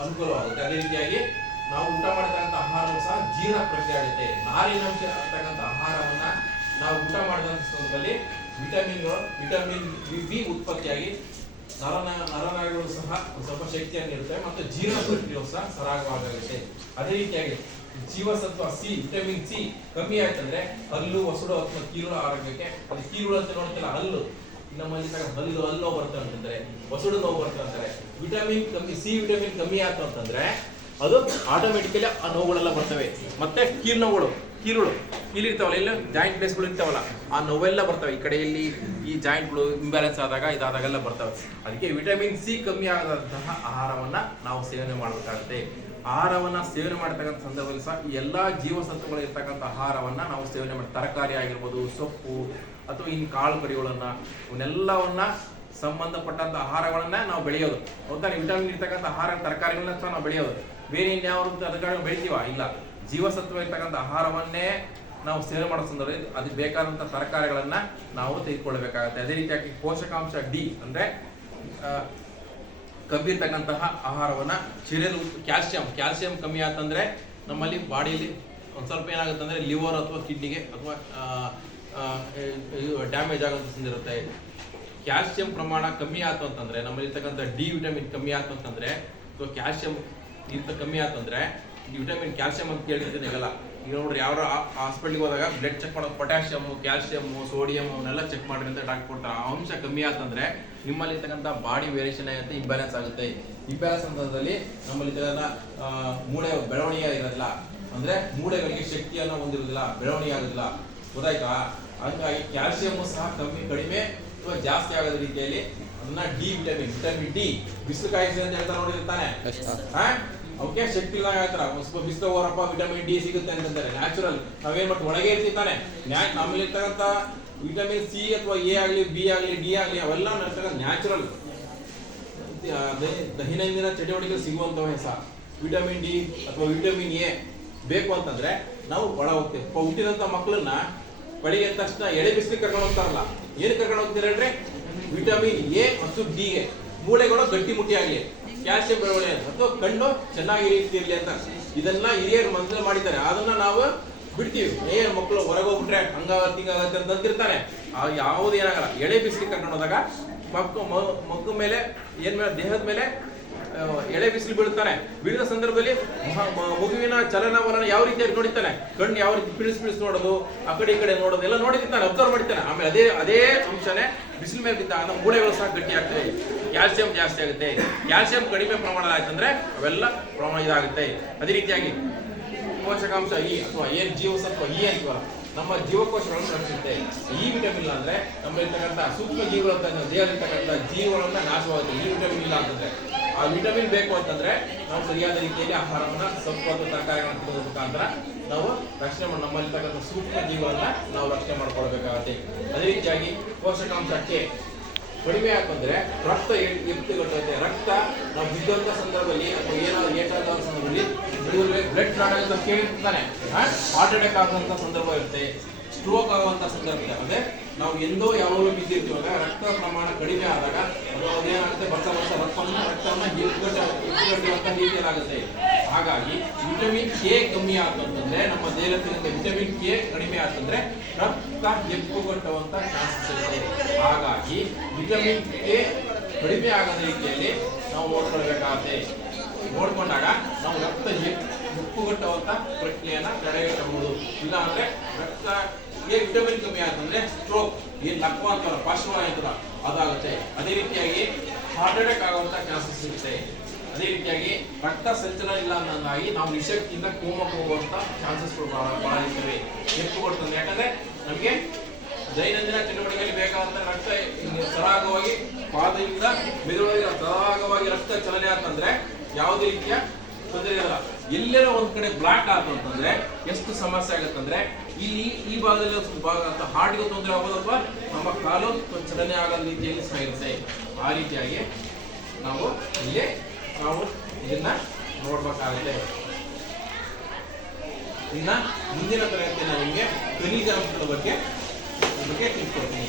ಅನುಕೂಲವಾಗುತ್ತೆ. ಅದೇ ರೀತಿಯಾಗಿ ನಾವು ಊಟ ಮಾಡತಕ್ಕಂಥ ಆಹಾರವೂ ಸಹ ಜೀರ್ಣ ಪ್ರಕ್ರಿಯೆ ಆಗುತ್ತೆ. ನಾರಿನಂಶ ಇರ್ತಕ್ಕಂಥ ಆಹಾರವನ್ನ ನಾವು ಊಟ ಮಾಡಿದಂಥ ಸಂದರ್ಭದಲ್ಲಿ ವಿಟಮಿನ್ ಬಿ ಉತ್ಪತ್ತಿಯಾಗಿ ನರನಾಡಿಗಳು ಸಹ ಸ್ವಲ್ಪ ಶಕ್ತಿಯನ್ನು ನೀಡುತ್ತವೆ ಮತ್ತು ಜೀರ್ಣ ಪ್ರಕ್ರಿಯೆಯು ಸಹ ಸರಾಗವಾಗುತ್ತೆ. ಅದೇ ರೀತಿಯಾಗಿ ಜೀವಸತ್ವ ಸಿ, ವಿಟಮಿನ್ ಸಿ ಕಮ್ಮಿ ಆಯ್ತಂದ್ರೆ ಹಲ್ಲು, ವಸುಡು ಅಥವಾ ಕೀರುಳ ಆರೋಗ್ಯಕ್ಕೆ, ಅದು ಕೀರುಳು ಅಂತ ನೋಡ್ತಿಲ್ಲ, ಹಲ್ಲು ನಮ್ಮಲ್ಲಿ ಹಲ್ಲು ನೋವು ಬರ್ತವೆ ಅಂತಂದ್ರೆ, ವಸುಡು ನೋವು ಬರ್ತವೆ ಅಂತಾರೆ. ಸಿ ವಿಟಮಿನ್ ಕಮ್ಮಿ ಆಯ್ತು ಅಂತಂದ್ರೆ ಅದು ಆಟೋಮೆಟಿಕಲಿ ಆ ನೋವುಗಳೆಲ್ಲ ಬರ್ತವೆ. ಮತ್ತೆ ಕೀರುಳು ಇರ್ತಾವಲ್ಲ, ಇಲ್ಲ ಜಾಯಿಂಟ್ ಪ್ಲೇಸ್ಗಳು ಇರ್ತಾವಲ್ಲ, ಆ ನೋವೆಲ್ಲ ಬರ್ತವೆ. ಈ ಕಡೆಯಲ್ಲಿ ಈ ಜಾಯಿಂಟ್ಗಳು ಇಂಬ್ಯಾಲೆನ್ಸ್ ಆದಾಗ ಇದಾದಾಗೆಲ್ಲ ಬರ್ತವೆ. ಅದಕ್ಕೆ ವಿಟಮಿನ್ ಸಿ ಕಮ್ಮಿ ಆದಂತಹ ಆಹಾರವನ್ನ ನಾವು ಸೇವನೆ ಮಾಡಬೇಕಾಗುತ್ತೆ. ಆಹಾರವನ್ನ ಸೇವನೆ ಮಾಡತಕ್ಕಂಥ ಸಂದರ್ಭದಲ್ಲಿ ಸಹ ಈ ಎಲ್ಲಾ ಜೀವಸತ್ವಗಳು ಇರ್ತಕ್ಕಂಥ ಆಹಾರವನ್ನ ನಾವು ಸೇವನೆ ಮಾಡಿ, ತರಕಾರಿ ಆಗಿರ್ಬೋದು, ಸೊಪ್ಪು ಅಥವಾ ಇನ್ನು ಕಾಳು ಕರಿಗಳನ್ನ, ಇವನ್ನೆಲ್ಲವನ್ನ ಸಂಬಂಧಪಟ್ಟಂತ ಆಹಾರಗಳನ್ನ ನಾವು ಬೆಳೆಯೋದು. ಹೌದಾ? ವಿಟಮಿನ್ ಇರ್ತಕ್ಕಂಥ ಆಹಾರ ತರಕಾರಿಗಳನ್ನ ಸಹ ನಾವು ಬೆಳೆಯೋದು. ಬೇರೆ ಇನ್ಯಾವ ತರಕಾರಿ ಬೆಳಿತೀವ? ಇಲ್ಲ. ಜೀವಸತ್ವ ಇರ್ತಕ್ಕಂಥ ಆಹಾರವನ್ನೇ ನಾವು ಸೇವನೆ ಮಾಡೋ ಸಂದರ್ಭದಲ್ಲಿ ಅದಕ್ಕೆ ಬೇಕಾದಂಥ ತರಕಾರಿಗಳನ್ನ ನಾವು ತೆಗೆದುಕೊಳ್ಳಬೇಕಾಗತ್ತೆ. ಅದೇ ರೀತಿಯಾಗಿ ಪೋಷಕಾಂಶ ಡಿ ಅಂದ್ರೆ ಕಮ್ಮಿ ಇರ್ತಕ್ಕಂತಹ ಆಹಾರವನ್ನ ಶರೀರದ ಕ್ಯಾಲ್ಸಿಯಂ ಕಮ್ಮಿ ಆತಂದ್ರೆ ನಮ್ಮಲ್ಲಿ ಬಾಡಿಯಲ್ಲಿ ಒಂದ್ ಸ್ವಲ್ಪ ಏನಾಗುತ್ತೆ ಅಂದ್ರೆ ಲಿವರ್ ಅಥವಾ ಕಿಡ್ನಿಗೆ ಅಥವಾ ಡ್ಯಾಮೇಜ್ ಆಗೋದು ಸಂದಿರುತ್ತೆ. ಕ್ಯಾಲ್ಸಿಯಂ ಪ್ರಮಾಣ ಕಮ್ಮಿ ಆಯ್ತು ಅಂತಂದ್ರೆ, ನಮ್ಮಲ್ಲಿ ಇರ್ತಕ್ಕಂಥ ಡಿ ವಿಟಮಿನ್ ಕಮ್ಮಿ ಆಯ್ತು ಅಂತಂದ್ರೆ ಅಥವಾ ಕ್ಯಾಲ್ಸಿಯಂ ಕಮ್ಮಿ ಆಯ್ತಂದ್ರೆ, ವಿಟಮಿನ್ ಕ್ಯಾಲ್ಸಿಯಂ ಅಂತ ಕೇಳಿರ್ತೀನಿ ಎಲ್ಲ. ಈಗ ನೋಡ್ರಿ, ಯಾವ ಹಾಸ್ಪಿಟ್ಲಿಗೆ ಹೋದಾಗ ಬ್ಲಡ್ ಚೆಕ್ ಮಾಡೋದು, ಪೊಟ್ಯಾಷಿಯಮ್, ಕ್ಯಾಲ್ಸಿಯಂ, ಸೋಡಿಯಂ ಅವನ್ನೆಲ್ಲ ಚೆಕ್ ಮಾಡ್ರಿ ಅಂತ ಡಾಕ್ಟರ್ ಕೊಡ್ತಾರೆ. ಆ ಅಂಶ ಕಮ್ಮಿ ಆತಂದ್ರೆ ನಿಮ್ಮಲ್ಲಿ ಇರ್ತಕ್ಕಂಥ ಬಾಡಿ ವೇರಿಯೇಷನ್ ಆಗುತ್ತೆ, ಇಂಬ್ಯಾಲೆನ್ಸ್ ಆಗುತ್ತೆ. ಇಂಬ್ಯಾಲೆನ್ಸ್ ಸಂದರ್ಭದಲ್ಲಿ ನಮ್ಮಲ್ಲಿ ಮೂಳೆ ಬೆಳವಣಿಗೆ ಇರೋದಿಲ್ಲ, ಅಂದ್ರೆ ಮೂಳೆಗಳಿಗೆ ಶಕ್ತಿಯನ್ನು ಹೊಂದಿರುವುದಿಲ್ಲ, ಬೆಳವಣಿಗೆ ಆಗೋದಿಲ್ಲ. ಗೊತ್ತಾಯ್ತಾ? ಹಂಗಾಗಿ ಕ್ಯಾಲ್ಸಿಯಂ ಸಹ ಕಡಿಮೆ ಅಥವಾ ಜಾಸ್ತಿ ಆಗದ ರೀತಿಯಲ್ಲಿ ಅದನ್ನ ಡಿ ವಿಟಮಿನ್ ಡಿ ಬಿಸಿಲು ಕಾಯಿಸಿ ಅಂತ ಹೇಳ್ತಾ ನೋಡಿರ್ತಾನೆ. ಅವಕ್ಕೆ ಶಕ್ತಿ ಇಲ್ಲ ಹೇಳ್ತಾರ, ಸ್ವಲ್ಪ ಬಿಸಿಲು ಹೋರಪ್ಪ ವಿಟಮಿನ್ ಡಿ ಸಿಗುತ್ತೆ ಅಂತಂದ್ರೆ ನ್ಯಾಚುರಲ್ ನಾವೇನ್ ಮಾಡ್ತೀವಿ, ಒಳಗೆ ಇರ್ತಿರ್ತಾನೆ. ನಮ್ಮಲ್ಲಿ ಇರ್ತಕ್ಕಂಥ ವಿಟಮಿನ್ ಸಿ ಅಥವಾ ಎ ಆಗ್ಲಿ, ಬಿ ಆಗ್ಲಿ, ಡಿ ಆಗ್ಲಿ ಅವೆಲ್ಲ ನ್ಯಾಚುರಲ್ ದೈನಂದಿನ ಚಟುವಟಿಕೆ ಸಿಗುವಂತವೇ ಸಹ. ವಿಟಮಿನ್ ಡಿ ಅಥವಾ ವಿಟಮಿನ್ ಎ ಬೇಕು ಅಂತಂದ್ರೆ ನಾವು ಒಳ ಹೋಗ್ತೀವಿ. ಹುಟ್ಟಿದಂತ ಮಕ್ಕಳನ್ನ ಬೆಳಿಗ್ಗೆ ಎದ್ದ ತಕ್ಷಣ ಎಳೆ ಬಿಸಿಲಿಗೆ ಕರ್ಕೊಂಡು ಹೋಗ್ತಾರಲ್ಲ, ಏನು ಕರ್ಕೊಂಡು ಹೋಗ್ತೀರ ಅಂದ್ರೆ ವಿಟಮಿನ್ ಎ ಮತ್ತು ಡಿ ಗೆ ಮೂಳೆಗಳು ಗಟ್ಟಿ ಮುಟ್ಟಿಯಾಗಲಿ, ಕ್ಯಾಲ್ಸಿಯಂ ಬೆಳವಣಿಗೆ ಮತ್ತು ಕಣ್ಣು ಚೆನ್ನಾಗಿ ಇರ್ತಿರ್ಲಿ ಅಂತ ಇದನ್ನ ಹಿರಿಯರು ಮನಸ್ಸಲ್ಲಿ ಮಾಡಿದ್ದಾರೆ. ಅದನ್ನ ನಾವು ಬಿಡ್ತೀವಿ. ಮಕ್ಕಳು ಹೊರಗೆ ಹೋಗ್ಬಿಟ್ರೆ ಹಂಗಾಗತ್ತೆ ಹಿಂಗಾಗತ್ತೆ ಅಂತ ಅಂತಿರ್ತಾರೆ. ಯಾವುದೇನಾಗಲ್ಲ. ಎಳೆ ಬಿಸಿಲಿಗೆ ಕರ್ಕೊಂಡು ಹೋದಾಗ ಮಕ್ಕಳ ಮೇಲೆ ದೇಹದ ಮೇಲೆ ಎಳೆ ಬಿಸಿಲು ಬೀಳ್ತಾನೆ. ಬೀಳಿದ ಸಂದರ್ಭದಲ್ಲಿ ಮಗುವಿನ ಚಲನವಲನ ಯಾವ ರೀತಿಯಾಗಿ ನೋಡಿರ್ತಾನೆ, ಕಣ್ಣು ಯಾವ ರೀತಿ ಬಿಡಿಸಿ ನೋಡೋದು, ಆ ಕಡೆ ಈ ಕಡೆ ನೋಡೋದು ಎಲ್ಲ ನೋಡಿರ್ತಾನೆ, ಅಬ್ಸರ್ವ್ ಮಾಡಿರ್ತಾನೆ. ಆಮೇಲೆ ಅದೇ ಅಂಶನೇ ಬಿಸಿಲು ಮೇಲೆ ಬಿದ್ದಾಗ ಮೂಳೆಗಳು ಸಹ ಗಟ್ಟಿ ಆಗ್ತವೆ, ಕ್ಯಾಲ್ಸಿಯಂ ಜಾಸ್ತಿ ಆಗುತ್ತೆ. ಕ್ಯಾಲ್ಸಿಯಂ ಕಡಿಮೆ ಪ್ರಮಾಣದ ಆಯ್ತಂದ್ರೆ ಅವೆಲ್ಲ ಪ್ರಮಾಣ ಇದಾಗುತ್ತೆ. ಅದೇ ರೀತಿಯಾಗಿ ಪೋಷಕಾಂಶ ಇ ಅಥವಾ ಏನ್ ಜೀವಸತ್ವ ಇ ಅಂತೀವಲ್ಲ, ನಮ್ಮ ಜೀವಕೋಶಗಳನ್ನು ರಕ್ಷಿಸುತ್ತೆ. ಈ ವಿಟಮಿನ್ ಅಂದ್ರೆ ನಮ್ಮಲ್ಲಿರ್ತಕ್ಕಂಥ ಸೂಕ್ಷ್ಮ ಜೀವಿಗಳ ದೇಹದಲ್ಲಿರ್ತಕ್ಕಂಥ ಜೀವಗಳನ್ನ ನಾಶವಾಗುತ್ತೆ. ಈ ವಿಟಮಿನ್ ಇಲ್ಲ ಅಂತಂದ್ರೆ, ಆ ವಿಟಮಿನ್ ಬೇಕು ಅಂತಂದ್ರೆ ನಾವು ಸರಿಯಾದ ರೀತಿಯಲ್ಲಿ ಆಹಾರವನ್ನ ಸೊಪ್ಪು ಅಥವಾ ತರಕಾರಿಗಳನ್ನ ತಿನ್ನೋದ್ರ ಮುಖಾಂತರ ನಾವು ರಕ್ಷಣೆ ಮಾಡಿ ನಮ್ಮಲ್ಲಿರ್ತಕ್ಕಂಥ ಸೂಕ್ಷ್ಮ ಜೀವಗಳನ್ನ ನಾವು ರಕ್ಷಣೆ ಮಾಡ್ಕೊಳ್ಬೇಕಾಗತ್ತೆ. ಅದೇ ರೀತಿಯಾಗಿ ಪೋಷಕಾಂಶಕ್ಕೆ ಕಡಿಮೆ ಯಾಕಂದ್ರೆ ರಕ್ತ ಎತ್ತುಗಟ್ಟುತ್ತೆ. ರಕ್ತ ನಾವು ಬಿದ್ದಂತ ಸಂದರ್ಭದಲ್ಲಿ ಅಥವಾ ಏನಾದ್ರು ಏಟಾದ ಸಂದರ್ಭದಲ್ಲಿ ಬ್ಲಡ್ ಕ್ಲಾಟ್ ಅಂತ ಕೇಳಿರ್ತಾನೆ, ಹಾರ್ಟ್ ಅಟ್ಯಾಕ್ ಆಗುವಂತ ಸಂದರ್ಭ ಇರುತ್ತೆ, ಸ್ಟ್ರೋಕ್ ಆಗುವಂತ ಸಂದರ್ಭ ಇದೆ. ಅಂದ್ರೆ ನಾವು ಎಂದೋ ಯಾವಾಗಲೂ ಬಿದ್ದಿರ್ತೀವಾಗ ರಕ್ತ ಪ್ರಮಾಣ ಕಡಿಮೆ ಆದಾಗ ಅದು ಅದೇನಾಗುತ್ತೆ, ರಕ್ತವನ್ನ ಹಿಡಿಗಟ್ಟುವಂತ ರೀತಿಯಲ್ಲಾಗುತ್ತೆ. ಹಾಗಾಗಿ ವಿಟಮಿನ್ ಕೆ ಕಮ್ಮಿ ಆತಂತಂದ್ರೆ, ನಮ್ಮ ದೇಹದಲ್ಲಿ ವಿಟಮಿನ್ ಕೆ ಕಡಿಮೆ ಆತಂದ್ರೆ ರಕ್ತ ಹೆಪ್ಪುಗಟ್ಟುವಂತ ಚಾನ್ಸಸ್ ಇರುತ್ತೆ. ಹಾಗಾಗಿ ವಿಟಮಿನ್ ಕೆ ಕಡಿಮೆ ಆಗದ ರೀತಿಯಲ್ಲಿ ನಾವು ನೋಡ್ಕೊಳ್ಬೇಕಾಗತ್ತೆ. ನೋಡ್ಕೊಂಡಾಗ ನಾವು ರಕ್ತ ಹೆಪ್ಪುಗಟ್ಟುವಂತ ಪ್ರಕ್ರಿಯೆಯನ್ನ ತಡೆಗಟ್ಟಬಹುದು. ಇಲ್ಲ ಅಂದ್ರೆ ರಕ್ತ ವಿಟಮಿನ್ ಕಮ್ಮಿ ಆತಂದ್ರೆ ಸ್ಟ್ರೋಕ್, ಏನ್ ಲಕ್ವ ಅಂತಾರ ಪಾರ್ಶ್ವವಾಯು ಅಂತ ಅದಾಗುತ್ತೆ. ಅದೇ ರೀತಿಯಾಗಿ ಹಾರ್ಟ್ ಅಟ್ಯಾಕ್ ಆಗುವಂತ ಚಾನ್ಸಸ್ ಇರುತ್ತೆ. ಅದೇ ರೀತಿಯಾಗಿ ರಕ್ತ ಸಂಚಲನ ಇಲ್ಲ ಅನ್ನೋದಾಗಿ ನಾವು ನಿಶಕ್ತಿಯಿಂದ ಕೋಮಕ್ಕೆ ಹೋಗುವಂತ ಚಾನ್ಸಸ್ ಬಹಳ ಇರ್ತವೆ. ಹೆಪ್ಪುಗಟ್ಟುತ್ತದೆ. ಯಾಕಂದ್ರೆ ನಮಗೆ ದೈನಂದಿನ ಚಟುವಟಿಕೆಯಲ್ಲಿ ಬೇಕಾದಂತ ರಕ್ತ ಸರಾಗವಾಗಿ ಪಾದದಿಂದ ಮೆದುಳಿಗೆ ಸರಾಗವಾಗಿ ರಕ್ತ ಚಲನೆ ಆತಂದ್ರೆ ಯಾವುದೇ ರೀತಿಯ ತೊಂದರೆ ಇರಲ್ಲ. ಎಲ್ಲೆಲ್ಲ ಒಂದ್ ಕಡೆ ಬ್ಲಾಕ್ ಆಯ್ತು ಅಂತಂದ್ರೆ ಎಷ್ಟು ಸಮಸ್ಯೆ ಆಗುತ್ತಂದ್ರೆ ಈ ಭಾಗದಲ್ಲಿ ಹಾರ್ಟ್ಗೆ ತೊಂದರೆ ಆಗೋದು ಅಥವಾ ನಮ್ಮ ಕಾಲು ಚಲನೆ ಆಗೋ ರೀತಿಯಲ್ಲಿ ಸಹ ಇರುತ್ತೆ. ಆ ರೀತಿಯಾಗಿ ನಾವು ಇದನ್ನ ನೋಡ್ಬೇಕಾಗುತ್ತೆ. ಇನ್ನ ಮುಂದಿನ ತರಗತಿ ನಾನು ನಿಮಗೆ ಖನಿಜಾಂಶದ ಬಗ್ಗೆ ತಿಳ್ಕೊಡ್ತೀನಿ.